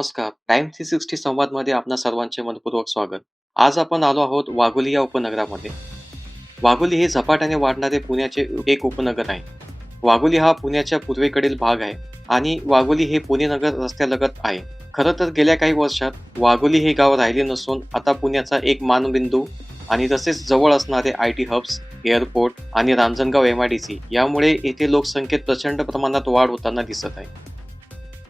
नमस्कार. टाइम 360 संवादमध्ये आपणा सर्वांचे मनपूर्वक स्वागत. आज आपण आलो आहोत वाघोली या उपनगरामध्ये. वाघोली हे झपाट्याने वाढणारे पुण्याचे एक उपनगर आहे. वाघोली हा पुण्याच्या पूर्वेकडील भाग आहे आणि वाघोली हे पुणे नगर रस्त्यालगत आहे. खरं तर गेल्या काही वर्षात वाघोली हे गाव राहिले नसून आता पुण्याचा एक मानबिंदू आणि तसेच जवळ असणारे IT हब्स, एअरपोर्ट आणि रांजणगाव MIDC यामुळे येथे लोकसंख्येत प्रचंड प्रमाणात वाढ होताना दिसत आहे.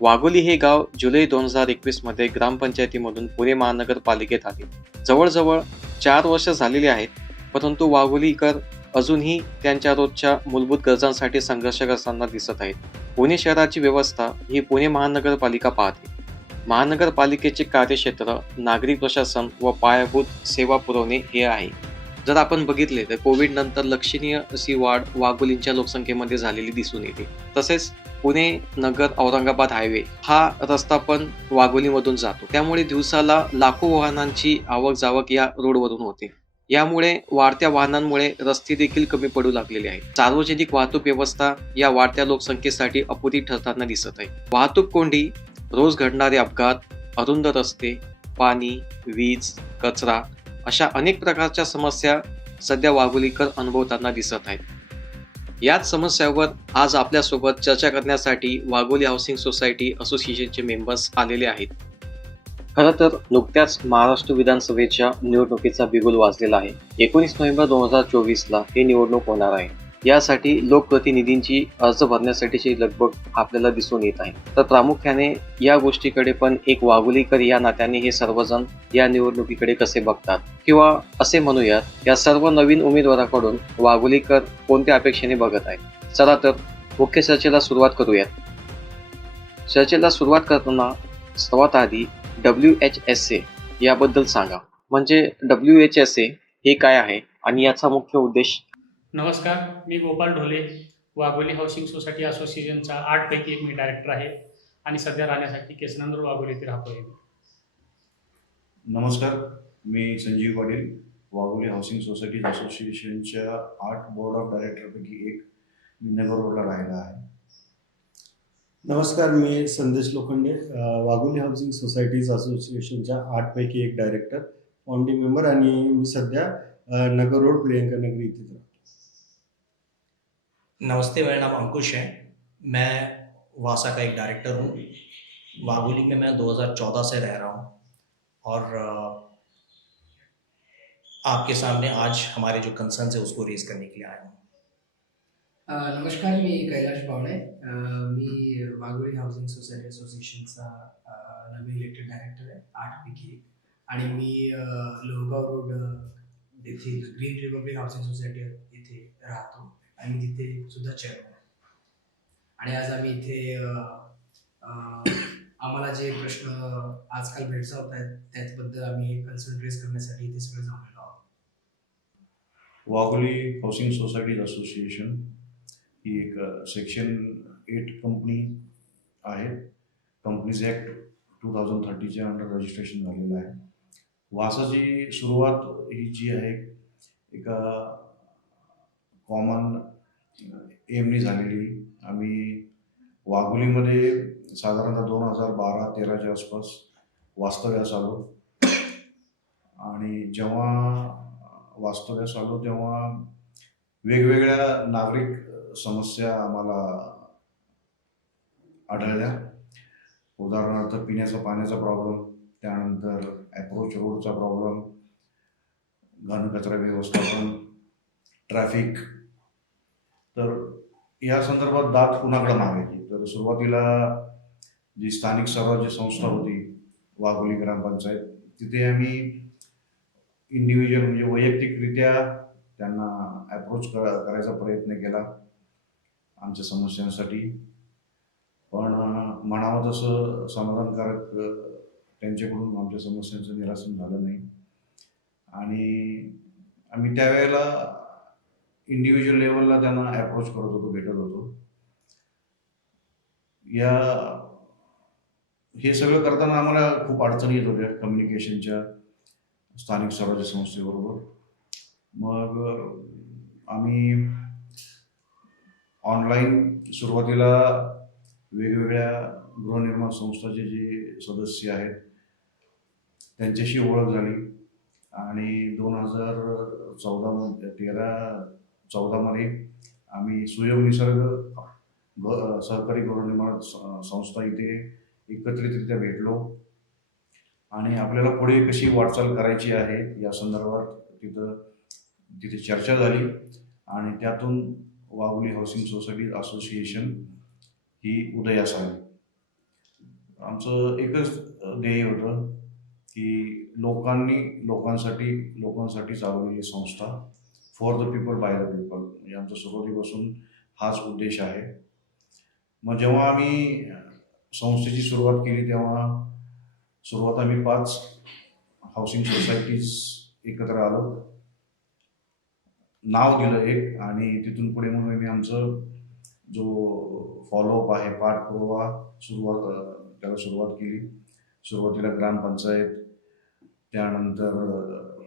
वाघोली हे गाव जुलै 2021 मध्ये ग्रामपंचायतीमधून पुणे महानगरपालिकेत आले. जवळजवळ 4 वर्ष झालेली आहेत, परंतु वाघोलीकर अजूनही त्यांच्या रोजच्या मूलभूत गरजांसाठी संघर्ष करताना दिसत आहेत. पुणे शहराची व्यवस्था ही पुणे महानगरपालिका पाहते. महानगरपालिकेचे कार्यक्षेत्र नागरी प्रशासन व पायाभूत सेवा पुरवणे हे आहे. जर आपण बघितले तर कोविड नंतर लक्षणीय अशी वाढ वाघोलींच्या लोकसंख्येमध्ये झालेली दिसून येते. तसेच पुणे नगर औरंगाबाद हायवे हा रस्ता पण वाघोलीमधून जातो. त्यामुळे दिवसाला लाखो वाहनांची आवक जावक या रोडवरून होते. यामुळे वाढत्या वाहनांमुळे रस्ते देखील कमी पडू लागलेले आहेत. सार्वजनिक वाहतूक व्यवस्था या वाढत्या लोकसंख्येसाठी अपुरी ठरताना दिसत आहे. वाहतूक कोंडी, रोज घडणारे अपघात, अरुंद रस्ते, पाणी, वीज, कचरा अशा अनेक प्रकारच्या समस्या सध्या वाघोलीकर अनुभवताना दिसत आहेत. याच समस्यावर आज आपल्यासोबत चर्चा करण्यासाठी वाघोली हाऊसिंग सोसायटी असोसिएशनचे मेंबर्स आलेले आहेत. खरं तर नुकत्याच महाराष्ट्र विधानसभेच्या निवडणुकीचा बिगुल वाजलेला आहे. 19 नोव्हेंबर 2024ला ही निवडणूक होणार आहे. यासाठी लोकप्रतिनिधींची अर्ज भरण्यासाठीची लगबग आपल्याला दिसून येत आहे. तर प्रामुख्याने या गोष्टीकडे पण एक वाघोलीकर या नात्याने हे सर्वजण या निवडणुकीकडे कसे बघतात, किंवा असे म्हणूयात या सर्व नवीन उमेदवाराकडून वाघोलीकर कोणत्या अपेक्षेने बघत आहेत. चला तर मुख्य चर्चेला सुरुवात करूयात. चर्चेला सुरुवात करताना सर्वात आधी WHSA याबद्दल सांगा. म्हणजे WHSA हे काय आहे आणि याचा मुख्य उद्देश. नमस्कार, मी गोपाल ढोले, वाघोली हाऊसिंग सोसायटी असोसिएशनचा 8 पैकी एक मी डायरेक्टर आहे आणि सध्या राहण्यासाठी केसनंदूर वाघोली येथे राहतो आहे. नमस्कार, मी संजीव पाटील, वाघोली हाऊसिंग सोसायटी असोसिएशनच्या 8 बोर्ड ऑफ डायरेक्टरपैकी एक मी नगर रोडला राहिला आहे. नमस्कार, मी संदेश लोखंडे, वाघोली हाऊसिंग सोसायटीज असोसिएशनच्या 8 पैकी एक डायरेक्टर, फाउंडिंग मेंबर आणि मी सध्या नगर रोड प्रियंका नगरी इथे राहतो. नमस्ते, मेरा नाम अंकुश है। मैं वासा का एक डायरेक्टर हूँ। वाघोली में मैं 2014 से रह रहा हूँ और आपके सामने आज हमारे जो कंसर्न्स है उसको रेज करने के लिए आया हूँ। नमस्कार, मी कैलाश बावणे, मी वाघोली हाऊसिंग सोसायटी असोसिएशनचा नवीन इलेक्टेड डायरेक्टर आहे 8 पैकी एक, आणि मी लोहगाव रोड येथील ग्रीन रिपब्लिक हाऊसिंग सोसायटी येथे राहतो आणि मी तिथे सुद्धा चेअरमन आहे. आणि आज आम्ही इथे आम्हाला जे प्रश्न आजकाल भेडसावत आहेत त्याबद्दल आम्ही कन्सन्ट्रेट करण्यासाठी इथे सगळे जमलेलो आहोत. वाघोली हाऊसिंग सोसायटीज असोसिएशन ही एक सेक्शन 8 कंपनी आहे. कंपनीज ॲक्ट 2030च्या अंडर रजिस्ट्रेशन झालेलं आहे. वासाची सुरुवात ही जी आहे एका कॉमन एमनी झालेली. आम्ही वाघोलीमध्ये साधारणतः 2012-13च्या आसपास वास्तव्यास आलो आणि जेव्हा वास्तव्यास आलो तेव्हा वेगवेगळ्या नागरिक समस्या आम्हाला आढळल्या. उदाहरणार्थ पिण्याचा पाण्याचा प्रॉब्लेम, त्यानंतर अप्रोच रोडचा प्रॉब्लेम, घनकचरा व्यवस्थापन, ट्रॅफिक. तर या संदर्भात दाद कुणाकडे मागायची. तर सुरुवातीला जी स्थानिक स्वराज्य संस्था होती वाघोली ग्रामपंचायत, तिथे आम्ही इंडिव्हिज्युअल म्हणजे वैयक्तिकरित्या त्यांना अप्रोच करायचा प्रयत्न केला आमच्या समस्यांसाठी. पण म्हणावं तसं समाधानकारक त्यांच्याकडून आमच्या समस्यांचं निरासन झालं नाही आणि आम्ही त्यावेळेला इंडिव्हिज्युअल लेवलला त्यांना अप्रोच करत होतो, भेटत होतो. हे सगळं करताना आम्हाला खूप अडचणी येत होत्या कम्युनिकेशनच्या स्थानिक स्वराज्य संस्थेबरोबर. मग आम्ही ऑनलाईन सुरुवातीला वेगवेगळ्या गृहनिर्माण संस्थाचे जे सदस्य आहेत त्यांच्याशी ओळख झाली आणि 2014 आम्ही सुयोग निसर्ग सहकारी गृहनिर्माण संस्था इथे एकत्रितरित्या भेटलो आणि आपल्याला पुढे कशी वाटचाल करायची आहे या संदर्भात तिथे चर्चा झाली आणि त्यातून वाघोली हाऊसिंग सोसायटी असोसिएशन ही उदयास आली. आमचं एकच ध्येय होतं की लोकांसाठी चालवलेली संस्था, for the people by the people, म्हणजे आमचा सुरुवातीपासून हाच उद्देश आहे. मग जेव्हा आम्ही संस्थेची सुरुवात केली तेव्हा आम्ही 5 हाऊसिंग सोसायटीज एकत्र आलो, नाव दिलं एक, आणि तिथून पुढे मग आम्ही आमचं जो फॉलोअप आहे, पाठपुरावा त्याला सुरुवात केली. सुरुवातीला ग्रामपंचायत, त्यानंतर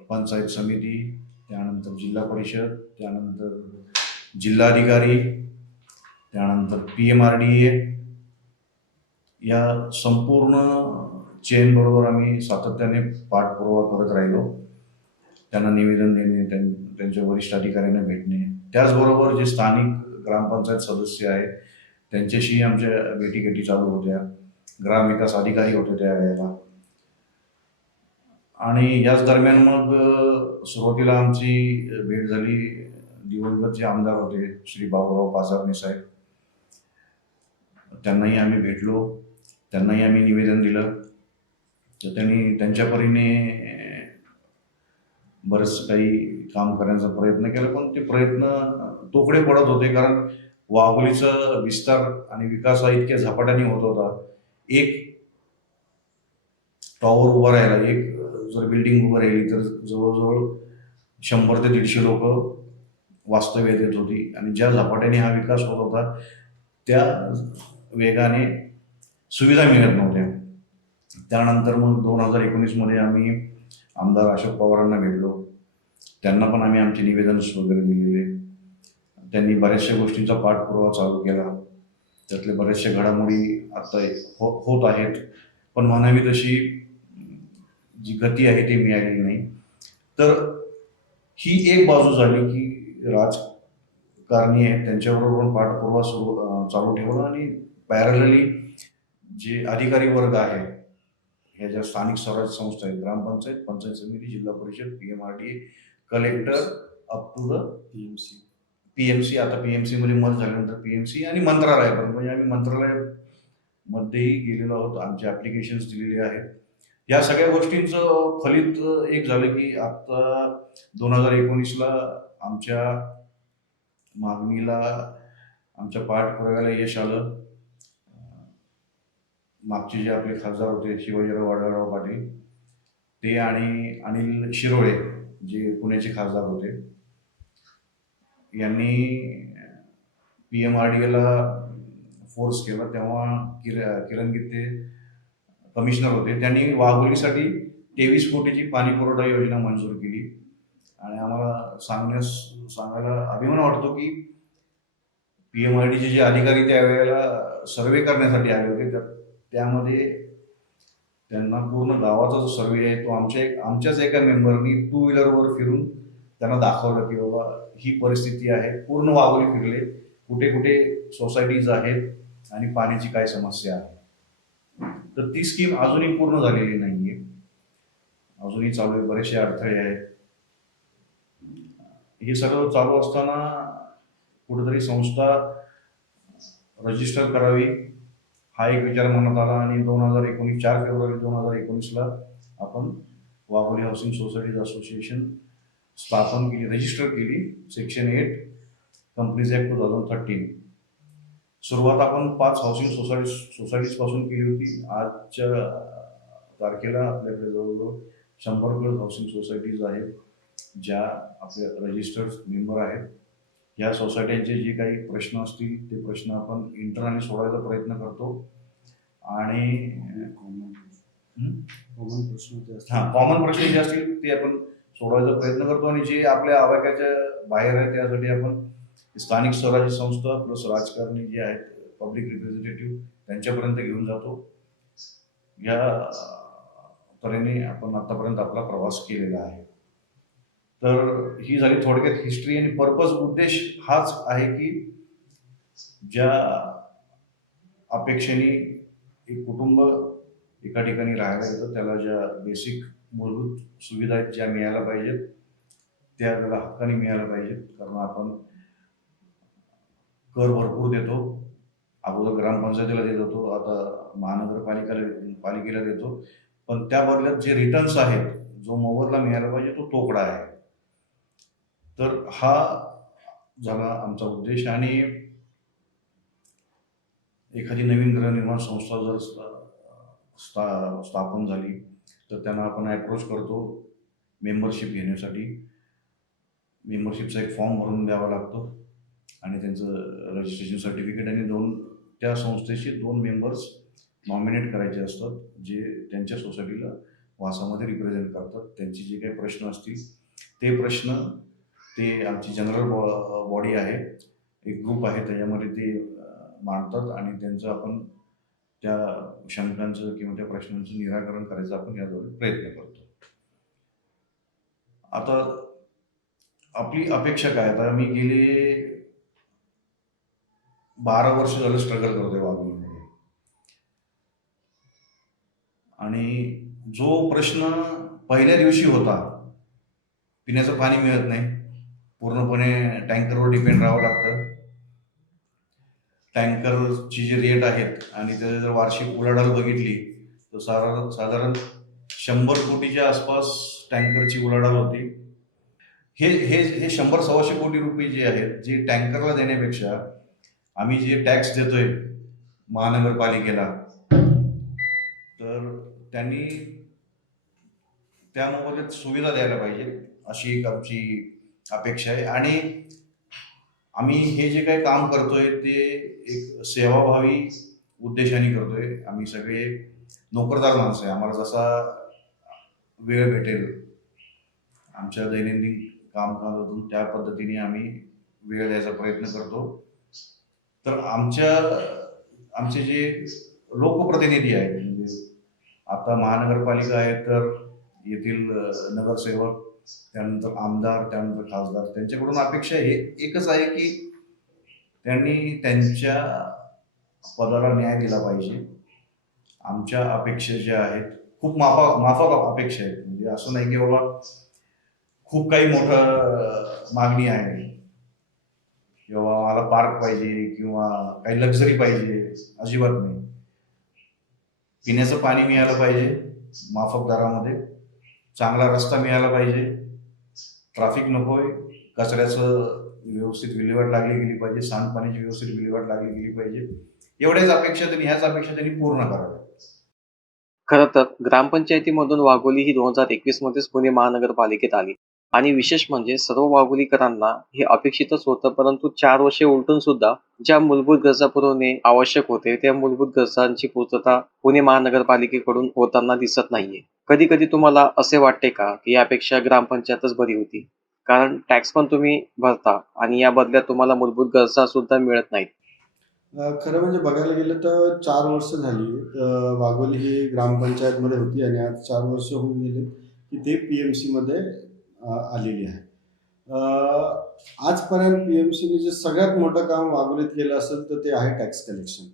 पंचायत समिती, त्यानंतर जिल्हा परिषद, त्यानंतर जिल्हाधिकारी, त्यानंतर PMRDA, या संपूर्ण चेन बरोबर आम्ही सातत्याने पाठपुरावा करत राहिलो. त्यांना निवेदन देणे, त्यांच्या वरिष्ठ अधिकाऱ्यांना भेटणे, त्याचबरोबर जे स्थानिक ग्रामपंचायत सदस्य आहेत त्यांच्याशी आमच्या भेटीगाठी चालू होत्या. ग्रामविकास अधिकारी होते त्या वेळेला. आणि याच दरम्यान मग सुरुवातीला आमची भेट झाली, दिवंगत जे आमदार होते श्री बाबूराव पाचारणे साहेब, त्यांनाही आम्ही भेटलो, त्यांनाही आम्ही निवेदन दिलं. तर त्यांनी त्यांच्या परीने बरंच काही काम करण्याचा प्रयत्न केला, पण ते प्रयत्न तोकडे पडत होते, कारण वाघोलीचा विस्तार आणि विकास हा इतक्या झपाट्याने होत होता. एक टॉवर उभं राहिला, एक जर बिल्डिंग उभं राहिली तर जवळजवळ 100 ते 150 लोक वास्तव्यात येत होती. आणि ज्या झपाट्याने हा विकास होत होता त्या वेगाने सुविधा मिळत नव्हत्या. त्यानंतर मग 2019 आम्ही आमदार अशोक पवारांना भेटलो. त्यांना पण आम्ही आमचे निवेदन वगैरे दिलेले. त्यांनी बऱ्याचशा गोष्टींचा पाठपुरावा चालू केला. त्यातल्या बऱ्याचशा घडामोडी आता होत आहेत, पण म्हणावी तशी जी गती आहे ती मिळालेली नाही. तर ही एक बाजू झाली की राजकारणी आहेत त्यांच्याबरोबर पाठपुरावा चालू ठेवला, आणि पॅरलली जे अधिकारी वर्ग आहे, ह्या ज्या स्थानिक स्वराज्य संस्था आहेत, ग्रामपंचायत, पंचायत समिती, जिल्हा परिषद, PMRDA, collector, up to the PMC, आता PMC मध्ये मत झाल्यानंतर PMC आणि मंत्रालयापर्यंत, म्हणजे आम्ही मंत्रालयामध्येही गेलेलो आहोत, आमचे ॲप्लिकेशन्स दिलेले आहेत. या सगळ्या गोष्टींचं फलित एक झालं की आता 2019 आमच्या मागणीला, आमच्या पाठपुराव्याला यश आलं. मागचे जे आपले खासदार होते शिवाजीराव आढळराव पाटील, ते आणि अनिल शिरोळे जे पुण्याचे खासदार होते, यांनी PMRDAला फोर्स केला. तेव्हा किरण गीते कमिशनर होते. त्यांनी वाघोलीसाठी 23 कोटीची पाणी पुरवठा योजना मंजूर केली. आणि आम्हाला सांगायला अभिमान वाटतो की PMRDAचे जे अधिकारी त्यावेळेला सर्वे करण्यासाठी आले होते, त्यामध्ये त्यांना पूर्ण गावाचा जो सर्वे आहे तो आमच्याच एका मेंबरनी 2 व्हीलरवर फिरून त्यांना दाखवलं की बाबा ही परिस्थिती आहे. पूर्ण वाघोली फिरले, कुठे कुठे सोसायटीज आहेत आणि पाण्याची काय समस्या आहे. तर ती स्कीम अजूनही पूर्ण झालेली नाहीये, अजूनही चालू आहे, बरेचसे अडथळे आहेत. हे सगळं चालू असताना कुठेतरी संस्था रजिस्टर करावी हा एक विचार मनात आला. आणि 4 फेब्रुवारी 2019 आपण वाघोली हाऊसिंग सोसायटीज असोसिएशन स्थापन केली, रजिस्टर केली, सेक्शन 8 कंपनीज ॲक्ट 2013. सुरुवात आपण 5 हाऊसिंग सोसायटीज पासून केली होती. आजच्या तारखेला आपल्याकडे जवळजवळ 100+ हाऊसिंग सोसायटीज आहेत ज्या आपल्या रजिस्टर्ड मेंबर आहेत. या सोसायट्यांचे जे काही प्रश्न असतील ते प्रश्न आपण इंटरनली सोडवायचा प्रयत्न करतो. आणि कॉमन प्रश्न जे असतील ते आपण सोडवायचा प्रयत्न करतो. आणि जे आपल्या आवाक्याच्या बाहेर आहे त्यासाठी आपण स्थानिक स्वराज्य संस्था प्लस राजकारणी जे आहेत पब्लिक रिप्रेझेंटेटिव्ह त्यांच्यापर्यंत घेऊन जातो. या तऱ्हेने आपण आतापर्यंत आपला प्रवास केलेला आहे. तर ही झाली थोडक्यात हिस्ट्री आणि पर्पज. उद्देश हाच आहे की ज्या अपेक्षेने एक कुटुंब एका ठिकाणी राहायला येतं त्याला ज्या बेसिक मूलभूत सुविधा आहेत ज्या मिळायला पाहिजेत त्या त्याला हक्काने मिळायला पाहिजेत. कारण आपण कर भरपूर देतो. अगोदर ग्रामपंचायतीला देत होतो, आता पालिकेला देतो. पण त्या बदल्यात जे रिटर्न्स आहेत, जो मोबदला मिळायला पाहिजे तो तोकडा आहे. तर हा झाला आमचा उद्देश. आणि एखादी नवीन गृहनिर्माण संस्था जर स्थापन झाली तर त्यांना आपण अप्रोच करतो मेंबरशिप घेण्यासाठी. मेंबरशिपचा एक फॉर्म भरून द्यावा लागतो आणि त्यांचं रजिस्ट्रेशन सर्टिफिकेट आणि त्या संस्थेचे 2 मेंबर्स नॉमिनेट करायचे असतात जे त्यांच्या सोसायटीला वासामध्ये रिप्रेझेंट करतात. त्यांचे जे काही प्रश्न असतील ते प्रश्न ते आमची जनरल बॉडी आहे, एक ग्रुप आहे, त्याच्यामध्ये ते मांडतात आणि त्यांचं आपण त्या शंकांचं किंवा त्या प्रश्नांचं निराकरण करायचं आपण याद्वारे प्रयत्न करतो. आता आपली अपेक्षा काय? आता मी गेले 12 वर्ष झालं स्ट्रगल करतोय वाघोलीमध्ये. आणि जो प्रश्न पहिल्या दिवशी होता, पिण्याचं पाणी मिळत नाही, पूर्णपणे टँकरवर डिपेंड राहावं लागतं. टँकरची जी रेट आहेत आणि त्याची जर वार्षिक उलाढाल बघितली तर साधारण 100 कोटीच्या आसपास टँकरची उलाढाल होती. हे 100-125 कोटी रुपये जे आहेत जे टँकरला देण्यापेक्षा आम्ही जे टॅक्स देतोय महानगरपालिकेला, तर त्यांनी त्या मोबदल्यात सुविधा द्यायला पाहिजे अशी एक आमची अपेक्षा आहे. आणि आम्ही हे जे काही काम करतोय ते एक सेवाभावी उद्देशाने करतोय. आम्ही सगळे नोकरदार माणसं आहे. आम्हाला जसा वेळ भेटेल आमच्या दैनंदिन कामकाजातून त्या पद्धतीने आम्ही वेळ द्यायचा प्रयत्न करतो. तर आमचे जे लोकप्रतिनिधी आहेत, म्हणजे आता महानगरपालिका आहे तर येथील नगरसेवक, त्यानंतर आमदार, त्यानंतर खासदार, त्यांच्याकडून अपेक्षा एकच आहे की त्यांनी त्यांच्या पदाला न्याय दिला पाहिजे. आमच्या अपेक्षा ज्या आहेत खूप माफक अपेक्षा आहेत. म्हणजे असं नाही की बाबा खूप काही मोठं मागणी आहे किंवा मला पार्क पाहिजे किंवा काही लक्झरी पाहिजे, अजिबात नाही. पिण्याचं पाणी मिळालं पाहिजे माफक दरामध्ये, चांगला रस्ता मिळाला पाहिजे, ट्रॅफिक नकोय, कचऱ्याचं व्यवस्थित विल्हेवाट लागली गेली पाहिजे, सांडपाण्याची व्यवस्थित विल्हेवाट लागली गेली पाहिजे. एवढ्याच अपेक्षा ह्याच अपेक्षा त्यांनी पूर्ण कराव्या. खरं तर ग्रामपंचायतीमधून वाघोली ही 2021 मध्येच पुणे महानगरपालिकेत आली आणि विशेष म्हणजे सर्व वाघोलीकरांना हे अपेक्षितच होतं. परंतु 4 वर्षे उलटून सुद्धा ज्या मूलभूत गरजा पुरवणे आवश्यक होते त्या मूलभूत गरजांची पूर्तता पुणे महानगरपालिकेकडून होताना दिसत नाहीये. कधी कधी तुम्हाला असे वाटते का की यापेक्षा ग्रामपंचायतच बरी होती? कारण टॅक्स पण तुम्ही भरता आणि या बदल्यात तुम्हाला मूलभूत गरजा सुद्धा मिळत नाहीत. खरं म्हणजे बघायला गेलं तर 4 वर्ष झाली वाघोली ही ग्रामपंचायतमध्ये होती आणि आज 4 वर्ष होऊन गेले की ते PMC मध्ये आलेली आहे. आजपर्यंत PMCने जे सगळ्यात मोठं काम वाघोलीत केलं असेल तर ते आहे टॅक्स कलेक्शन.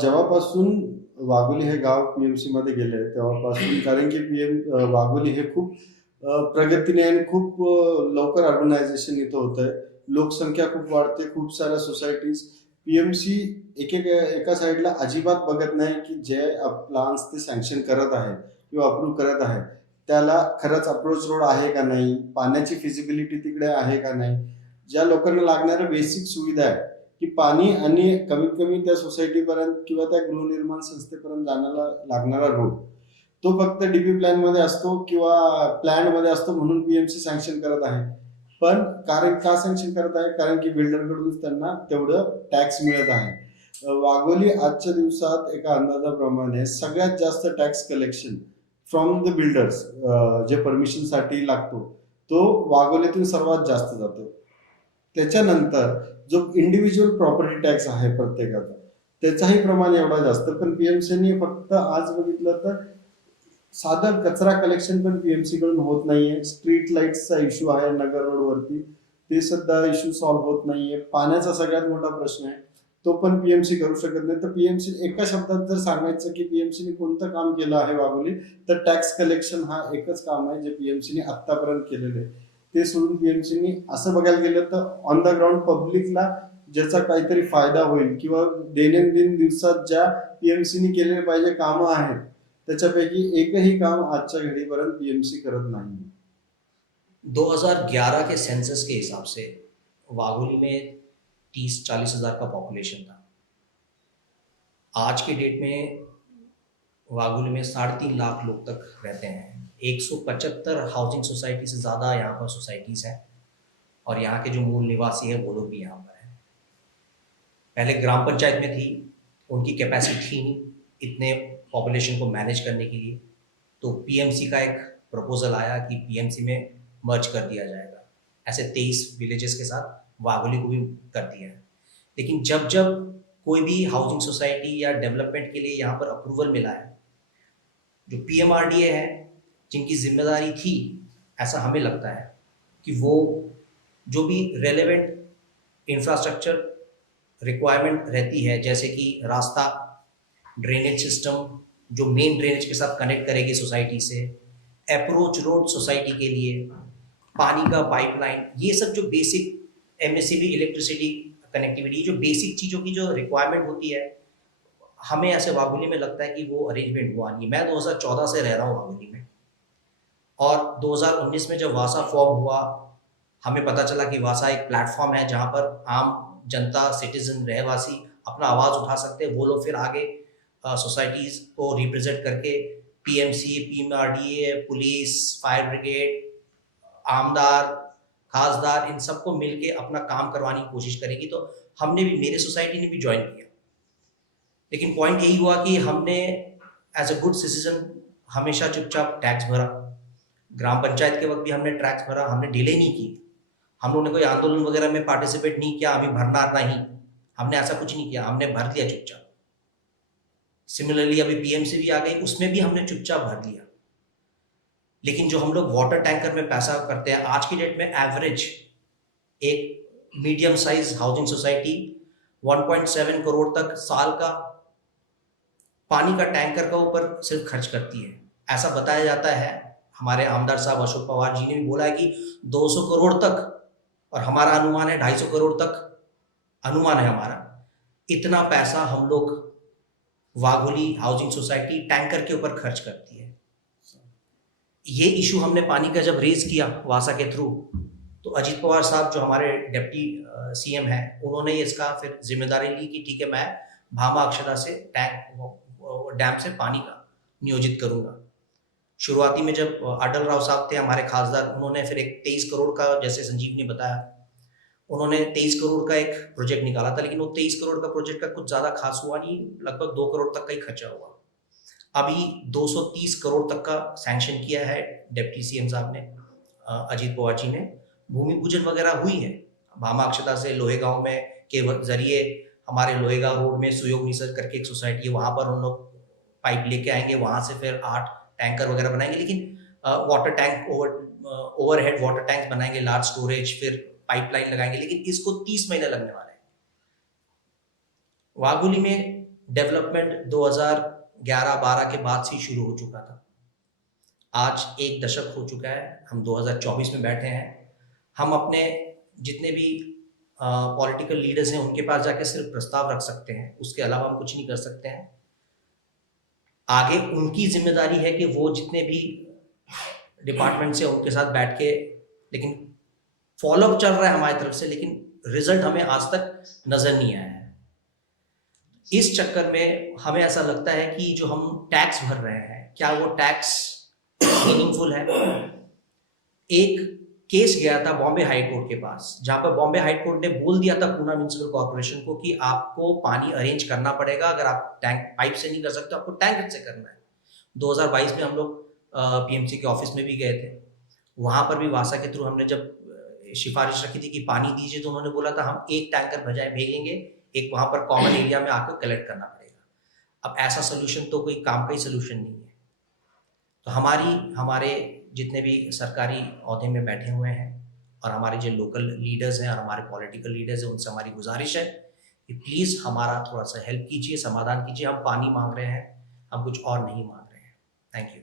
जेव्हापासून वाघोली हे गाव PMC मध्ये गेले तेव्हापासून, कारण की वाघोली हे खूप प्रगतीने आणि खूप लवकर अर्बनायझेशन इथं होतंय. लोकसंख्या खूप वाढते, खूप साऱ्या सोसायटीज. PMC एका साईडला अजिबात बघत नाही की जे प्लान्स ते सँक्शन करत आहे किंवा अप्रूव्ह करत आहे त्याला खरंच अप्रोच रोड आहे का नाही, पाण्याची फिजिबिलिटी तिकडे आहे का नाही, ज्या लोकांना लागणाऱ्या बेसिक सुविधा आहे की पाणी आणि कमीत कमी त्या सोसायटीपर्यंत किंवा त्या गृहनिर्माण संस्थेपर्यंत जाण्याला लागणारा रोड तो फक्त DP प्लॅनमध्ये असतो किंवा प्लॅनमध्ये असतो म्हणून PMC सँक्शन करत आहे. पण कारण का सँक्शन करत आहे? कारण की बिल्डरकडूनच त्यांना तेवढं टॅक्स मिळत आहे. वाघोली आजच्या दिवसात एका अंदाजाप्रमाणे सगळ्यात जास्त tax collection from the builders जे परमिशनसाठी लागतो तो वाघोलीतून सर्वात जास्त जातो. त्याच्यानंतर जो इंडिव्हिज्युअल प्रॉपर्टी टॅक्स आहे प्रत्येकाचा त्याचाही प्रमाण एवढा जास्त. पण पीएमसीने फक्त आज बघितलं तर साधं कचरा कलेक्शन पण पीएमसी कडून होत नाहीये. स्ट्रीट लाईट्सचा इश्यू आहे नगर रोडवरती, ते सुद्धा इश्यू सॉल्व्ह होत नाहीये. पाण्याचा सगळ्यात मोठा प्रश्न आहे, तो पण पीएमसी करू शकत नाही. तर पीएमसी एका शब्दात जर सांगायचं की पीएमसीने कोणतं काम केलं आहे वाघोली, तर टॅक्स कलेक्शन हा एकच काम आहे जे पीएमसीने आतापर्यंत केलेलं आहे. ते सोडून पीएमसीने असं बघायला गेलं तर ऑन द ग्राउंड पब्लिकला ज्याचा काहीतरी फायदा होईल किंवा दैनंदिन दिवसात ज्या पीएमसीने केलेले पाहिजे कामं आहेत, त्याच्यापैकी एकही काम आजच्या घडीपर्यंत पीएमसी करत नाही. 2011 के सेंसस के हिसाब से वाघोली में 30-40 हज़ार का पॉपुलेशन था। आज के डेट में वाघोली में 3.5 लाख लोग तक रहते हैं। 175 हाउसिंग सोसाइटी से ज़्यादा यहाँ पर सोसाइटीज़ हैं और यहाँ के जो मूल निवासी हैं वो लोग भी यहाँ पर हैं। पहले ग्राम पंचायत में थी, उनकी कैपेसिटी थी नहीं इतने पॉपुलेशन को मैनेज करने के लिए, तो पीएमसी का एक प्रपोजल आया कि पीएमसी में मर्ज कर दिया जाएगा। ऐसे 23 विलेजेस के साथ वाघोली को भी कर दिया है। लेकिन जब जब कोई भी हाउसिंग सोसाइटी या डेवलपमेंट के लिए यहाँ पर अप्रूवल मिला है, जो पीएमआरडीए है जिनकी जिम्मेदारी थी, ऐसा हमें लगता है कि वो जो भी रेलेवेंट इंफ्रास्ट्रक्चर रिक्वायरमेंट रहती है, जैसे कि रास्ता, ड्रेनेज सिस्टम जो मेन ड्रेनेज के साथ कनेक्ट करेगी सोसाइटी से, अप्रोच रोड सोसाइटी के लिए, पानी का पाइपलाइन, ये सब जो बेसिक एमएससीबी इलेक्ट्रिसिटी कनेक्टिविटी, जो बेसिक चीज़ों की जो रिक्वायरमेंट होती है, हमें ऐसे वाघोली में लगता है कि वो अरेंजमेंट हुआ नहीं। मैं 2014 से रह रहा हूँ वाघोली में, और 2019 में जब वासा फॉर्म हुआ, हमें पता चला कि वासा एक प्लेटफॉर्म है जहाँ पर आम जनता, सिटीजन, रहवासी अपना आवाज़ उठा सकते हैं। वो लोग फिर आगे सोसाइटीज़ को रिप्रेजेंट करके PMC, PMRDA, police, fire brigade, आमदार, खासदार, इन सबको मिलके अपना काम करवाने की कोशिश करेगी। तो हमने भी, मेरे सोसाइटी ने भी ज्वाइन किया, लेकिन पॉइंट यही हुआ कि हमने एज अ गुड सिटीजन हमेशा चुपचाप टैक्स भरा। ग्राम पंचायत के वक्त भी हमने टैक्स भरा, हमने डिले नहीं की, हम लोगों ने कोई आंदोलन वगैरह में पार्टिसिपेट नहीं किया, अभी भरना नहीं, हमने ऐसा कुछ नहीं किया, हमने भर दिया चुपचाप। सिमिलरली अभी पीएमसी भी आ गई, उसमें भी हमने चुपचाप भर दिया। लेकिन जो हम लोग वाटर टैंकर में पैसा करते हैं, आज की डेट में एवरेज एक medium size housing society 1.7 crore तक साल का पानी का टैंकर का ऊपर सिर्फ खर्च करती है, ऐसा बताया जाता है। हमारे आमदार साहब अशोक पवार जी ने भी बोला है कि 200 करोड़ तक, और हमारा अनुमान है 250 करोड़ तक अनुमान है हमारा। इतना पैसा हम लोग वाघोली हाउसिंग सोसाइटी टैंकर के ऊपर खर्च करती है। ये इशू हमने पानी का जब रेज किया वासा के थ्रू, तो अजीत पवार साहब जो हमारे डिप्टी सीएम हैं, उन्होंने इसका फिर जिम्मेदारी ली कि ठीक है, मैं भामा अक्षरा से डैम से पानी का नियोजित करूंगा। शुरुआती में जब अटल राव साहब थे हमारे खासदार, उन्होंने फिर एक 23 करोड़ का, जैसे संजीव ने बताया, उन्होंने 23 करोड़ का एक प्रोजेक्ट निकाला था, लेकिन वो 23 करोड़ का प्रोजेक्ट का कुछ ज़्यादा खास हुआ नहीं, लगभग 2 करोड़ तक का ही खर्चा हुआ। अभी 230 करोड़ तक का सैंक्शन किया है डिप्टी सीएम साहब ने, अजीत पवार जी ने। भूमि पूजन वगैरह हुई है भामा अक्षता से लोहेगांव में के जरिए। हमारे लोहेगांव रोड में सुयोग निसर करके एक सोसाइटी है, वहाँ पर उन लोग पाइप लेके आएंगे, वहाँ से फिर 8 टैंकर वगैरह बनाएंगे। लेकिन water tank, overhead water tank बनाएंगे, लार्ज स्टोरेज, फिर पाइपलाइन लगाएंगे, लेकिन इसको 30 महीने लगने वाले हैं। वाघोली में डेवलपमेंट 2011-12 के बाद से शुरू हो चुका था। आज 1 दशक हो चुका है, हम 2024 में बैठे हैं। हम अपने जितने भी पॉलिटिकल लीडर्स हैं उनके पास जाके सिर्फ प्रस्ताव रख सकते हैं, उसके अलावा हम कुछ नहीं कर सकते हैं। आगे उनकी जिम्मेदारी है कि वो जितने भी डिपार्टमेंट से उनके साथ बैठ के, लेकिन फॉलोअप चल रहा है हमारी तरफ से, लेकिन रिजल्ट हमें आज तक नजर नहीं आया है। इस चक्कर में हमें ऐसा लगता है कि जो हम टैक्स भर रहे हैं, क्या वो टैक्स मीनिंगफुल है। एक केस गया था बॉम्बे हाई कोर्ट के पास, जहां पर बॉम्बे हाई कोर्ट ने बोल दिया था पूना म्युनिसिपल कॉर्पोरेशन को कि आपको पानी अरेंज करना पड़ेगा, अगर आप टैंक पाइप से नहीं कर सकते, आपको टैंक से करना है। 2022 में हम लोग पीएमसी के ऑफिस में भी गए थे, वहां पर भी वासा के थ्रू हमने जब सिफारिश रखी थी कि पानी दीजिए, तो उन्होंने बोला था हम 1 टैंकर भेजेंगे एक वहाँ पर कॉमन एरिया में आकर कलेक्ट करना पड़ेगा। अब ऐसा सोल्यूशन तो कोई काम का ही सोल्यूशन नहीं है। तो हमारे जितने भी सरकारी ओहदे में बैठे हुए हैं और हमारे जो लोकल लीडर्स हैं और हमारे पॉलिटिकल लीडर्स हैं, उनसे हमारी गुजारिश है कि प्लीज़ हमारा थोड़ा सा हेल्प कीजिए, समाधान कीजिए। हम पानी मांग रहे हैं, हम कुछ और नहीं मांग रहे हैं। Thank you.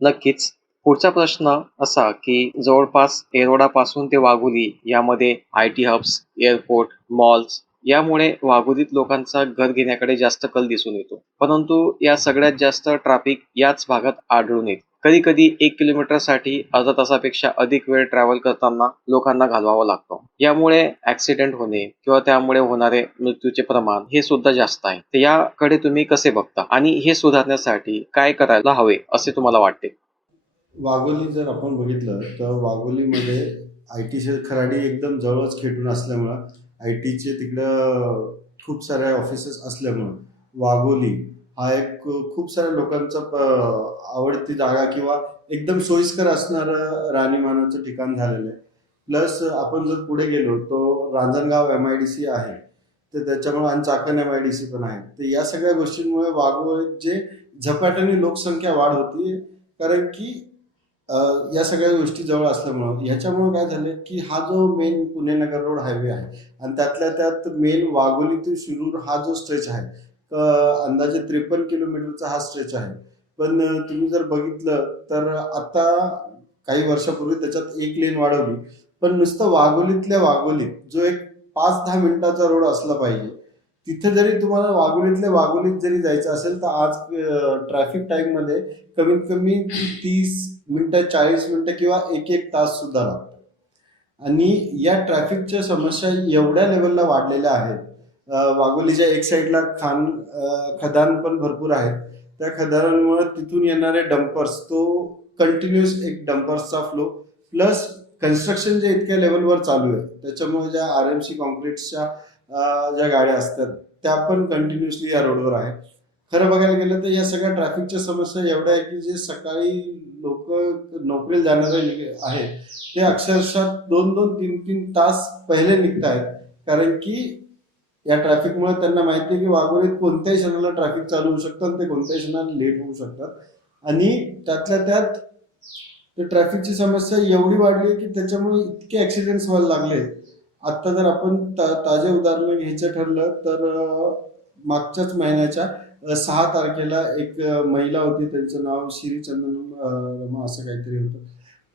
नक्कीच. पुढचा प्रश्न असा की जवळपास येरवडापासून ते वाघोली यामध्ये IT हब्स, एअरपोर्ट, मॉल्स यामुळे वाघोलीत लोकांचा घर घेण्याकडे जास्त कल दिसून येतो. परंतु या सगळ्यात जास्त ट्रॅफिक याच भागात आढळून येते. कधी-कधी 1 किलोमीटरसाठी अर्धा तासापेक्षा अधिक वेळ ट्रॅव्हल करताना लोकांना घालवावा लागतो. यामुळे ॲक्सिडेंट होणे किंवा त्यामुळे होणारे मृत्यूचे प्रमाण हे सुद्धा जास्त आहे. तर याकडे तुम्ही कसे बघता आणि हे सुधारण्यासाठी काय करायला हवे असे तुम्हाला वाटते? वाघोली जर आपण बघितलं तर वाघोलीमध्ये IT खराडी एकदम जवळच खेटून असल्यामुळं ITचे तिकडं खूप साऱ्या ऑफिसेस असल्यामुळं वाघोली हा एक खूप साऱ्या लोकांचा आवडती जागा किंवा एकदम सोयीस्कर असणारं राहणीमानाचं ठिकाण झालेलं आहे. प्लस आपण जर पुढे गेलो तो रांजणगाव MIDC आहे, तर त्याच्यामुळे आणि चाकण MIDC पण आहे. तर या सगळ्या गोष्टींमुळे वाघोलीत जे झपाट्याने लोकसंख्या वाढ होती, कारण की या सगळ्या गोष्टी जवळ असल्यामुळं ह्याच्यामुळं काय झालं की हा जो मेन पुणे नगर रोड हायवे आहे आणि त्यातल्या त्यात मेन वाघोली ते शिरूर हा जो स्ट्रेच आहे, अंदाजे 53 किलोमीटरचा हा स्ट्रेच आहे. पण तुम्ही जर बघितलं तर आता काही वर्षापूर्वी त्याच्यात 1 लेन वाढवली, पण नुसतं वाघोलीतल्या वाघोलीत जो एक 5-10 मिनिटाचा रोड असला पाहिजे, तिथे जरी तुम्हाला वाघोलीतल्या वाघोलीत जरी जायचं असेल तर आज ट्रॅफिक टाईममध्ये कमीत कमी 30 मिनिटं, 40 मिनिटं किंवा 1-1 तास सुद्धा लागतो. आणि या ट्रॅफिकच्या समस्या एवढ्या लेवलला वाढलेल्या आहेत. वाघोलीच्या एक साईडला खदान पण भरपूर आहेत. त्या खदानांमुळे तिथून येणारे डंपर्स, तो कंटिन्युअस एक डंपर्सचा फ्लो, प्लस कन्स्ट्रक्शन जे इतक्या लेवलवर चालू आहे त्याच्यामुळे ज्या RMC कॉन्क्रीट्सच्या ज्या गाड्या असतात त्या पण कंटिन्युअसली या रोडवर आहे. खरं बघायला गेलं तर या सगळ्या ट्रॅफिकच्या समस्या एवढ्या आहे की जे सकाळी लोक नोकरीला जाणारे आहेत ते अक्षरशः 2-2, 3-3 तास पहिले निघत आहेत, कारण की या ट्रॅफिकमुळे त्यांना माहिती आहे की वाघोलीत कोणत्याही क्षणाला ट्रॅफिक चालू होऊ शकतं आणि ते कोणत्याही क्षणाला लेट होऊ शकतात. आणि त्यातल्या त्यात ते ट्रॅफिकची समस्या एवढी वाढली आहे की त्याच्यामुळे इतके ॲक्सिडेंट्स व्हायला लागले. आत्ता जर आपण ताजे उदाहरण घ्यायचं ठरलं तर मागच्याच महिन्याच्या 6 तारखेला एक महिला होती, त्यांचं नाव श्री चंदनम रमा असं काहीतरी होतं.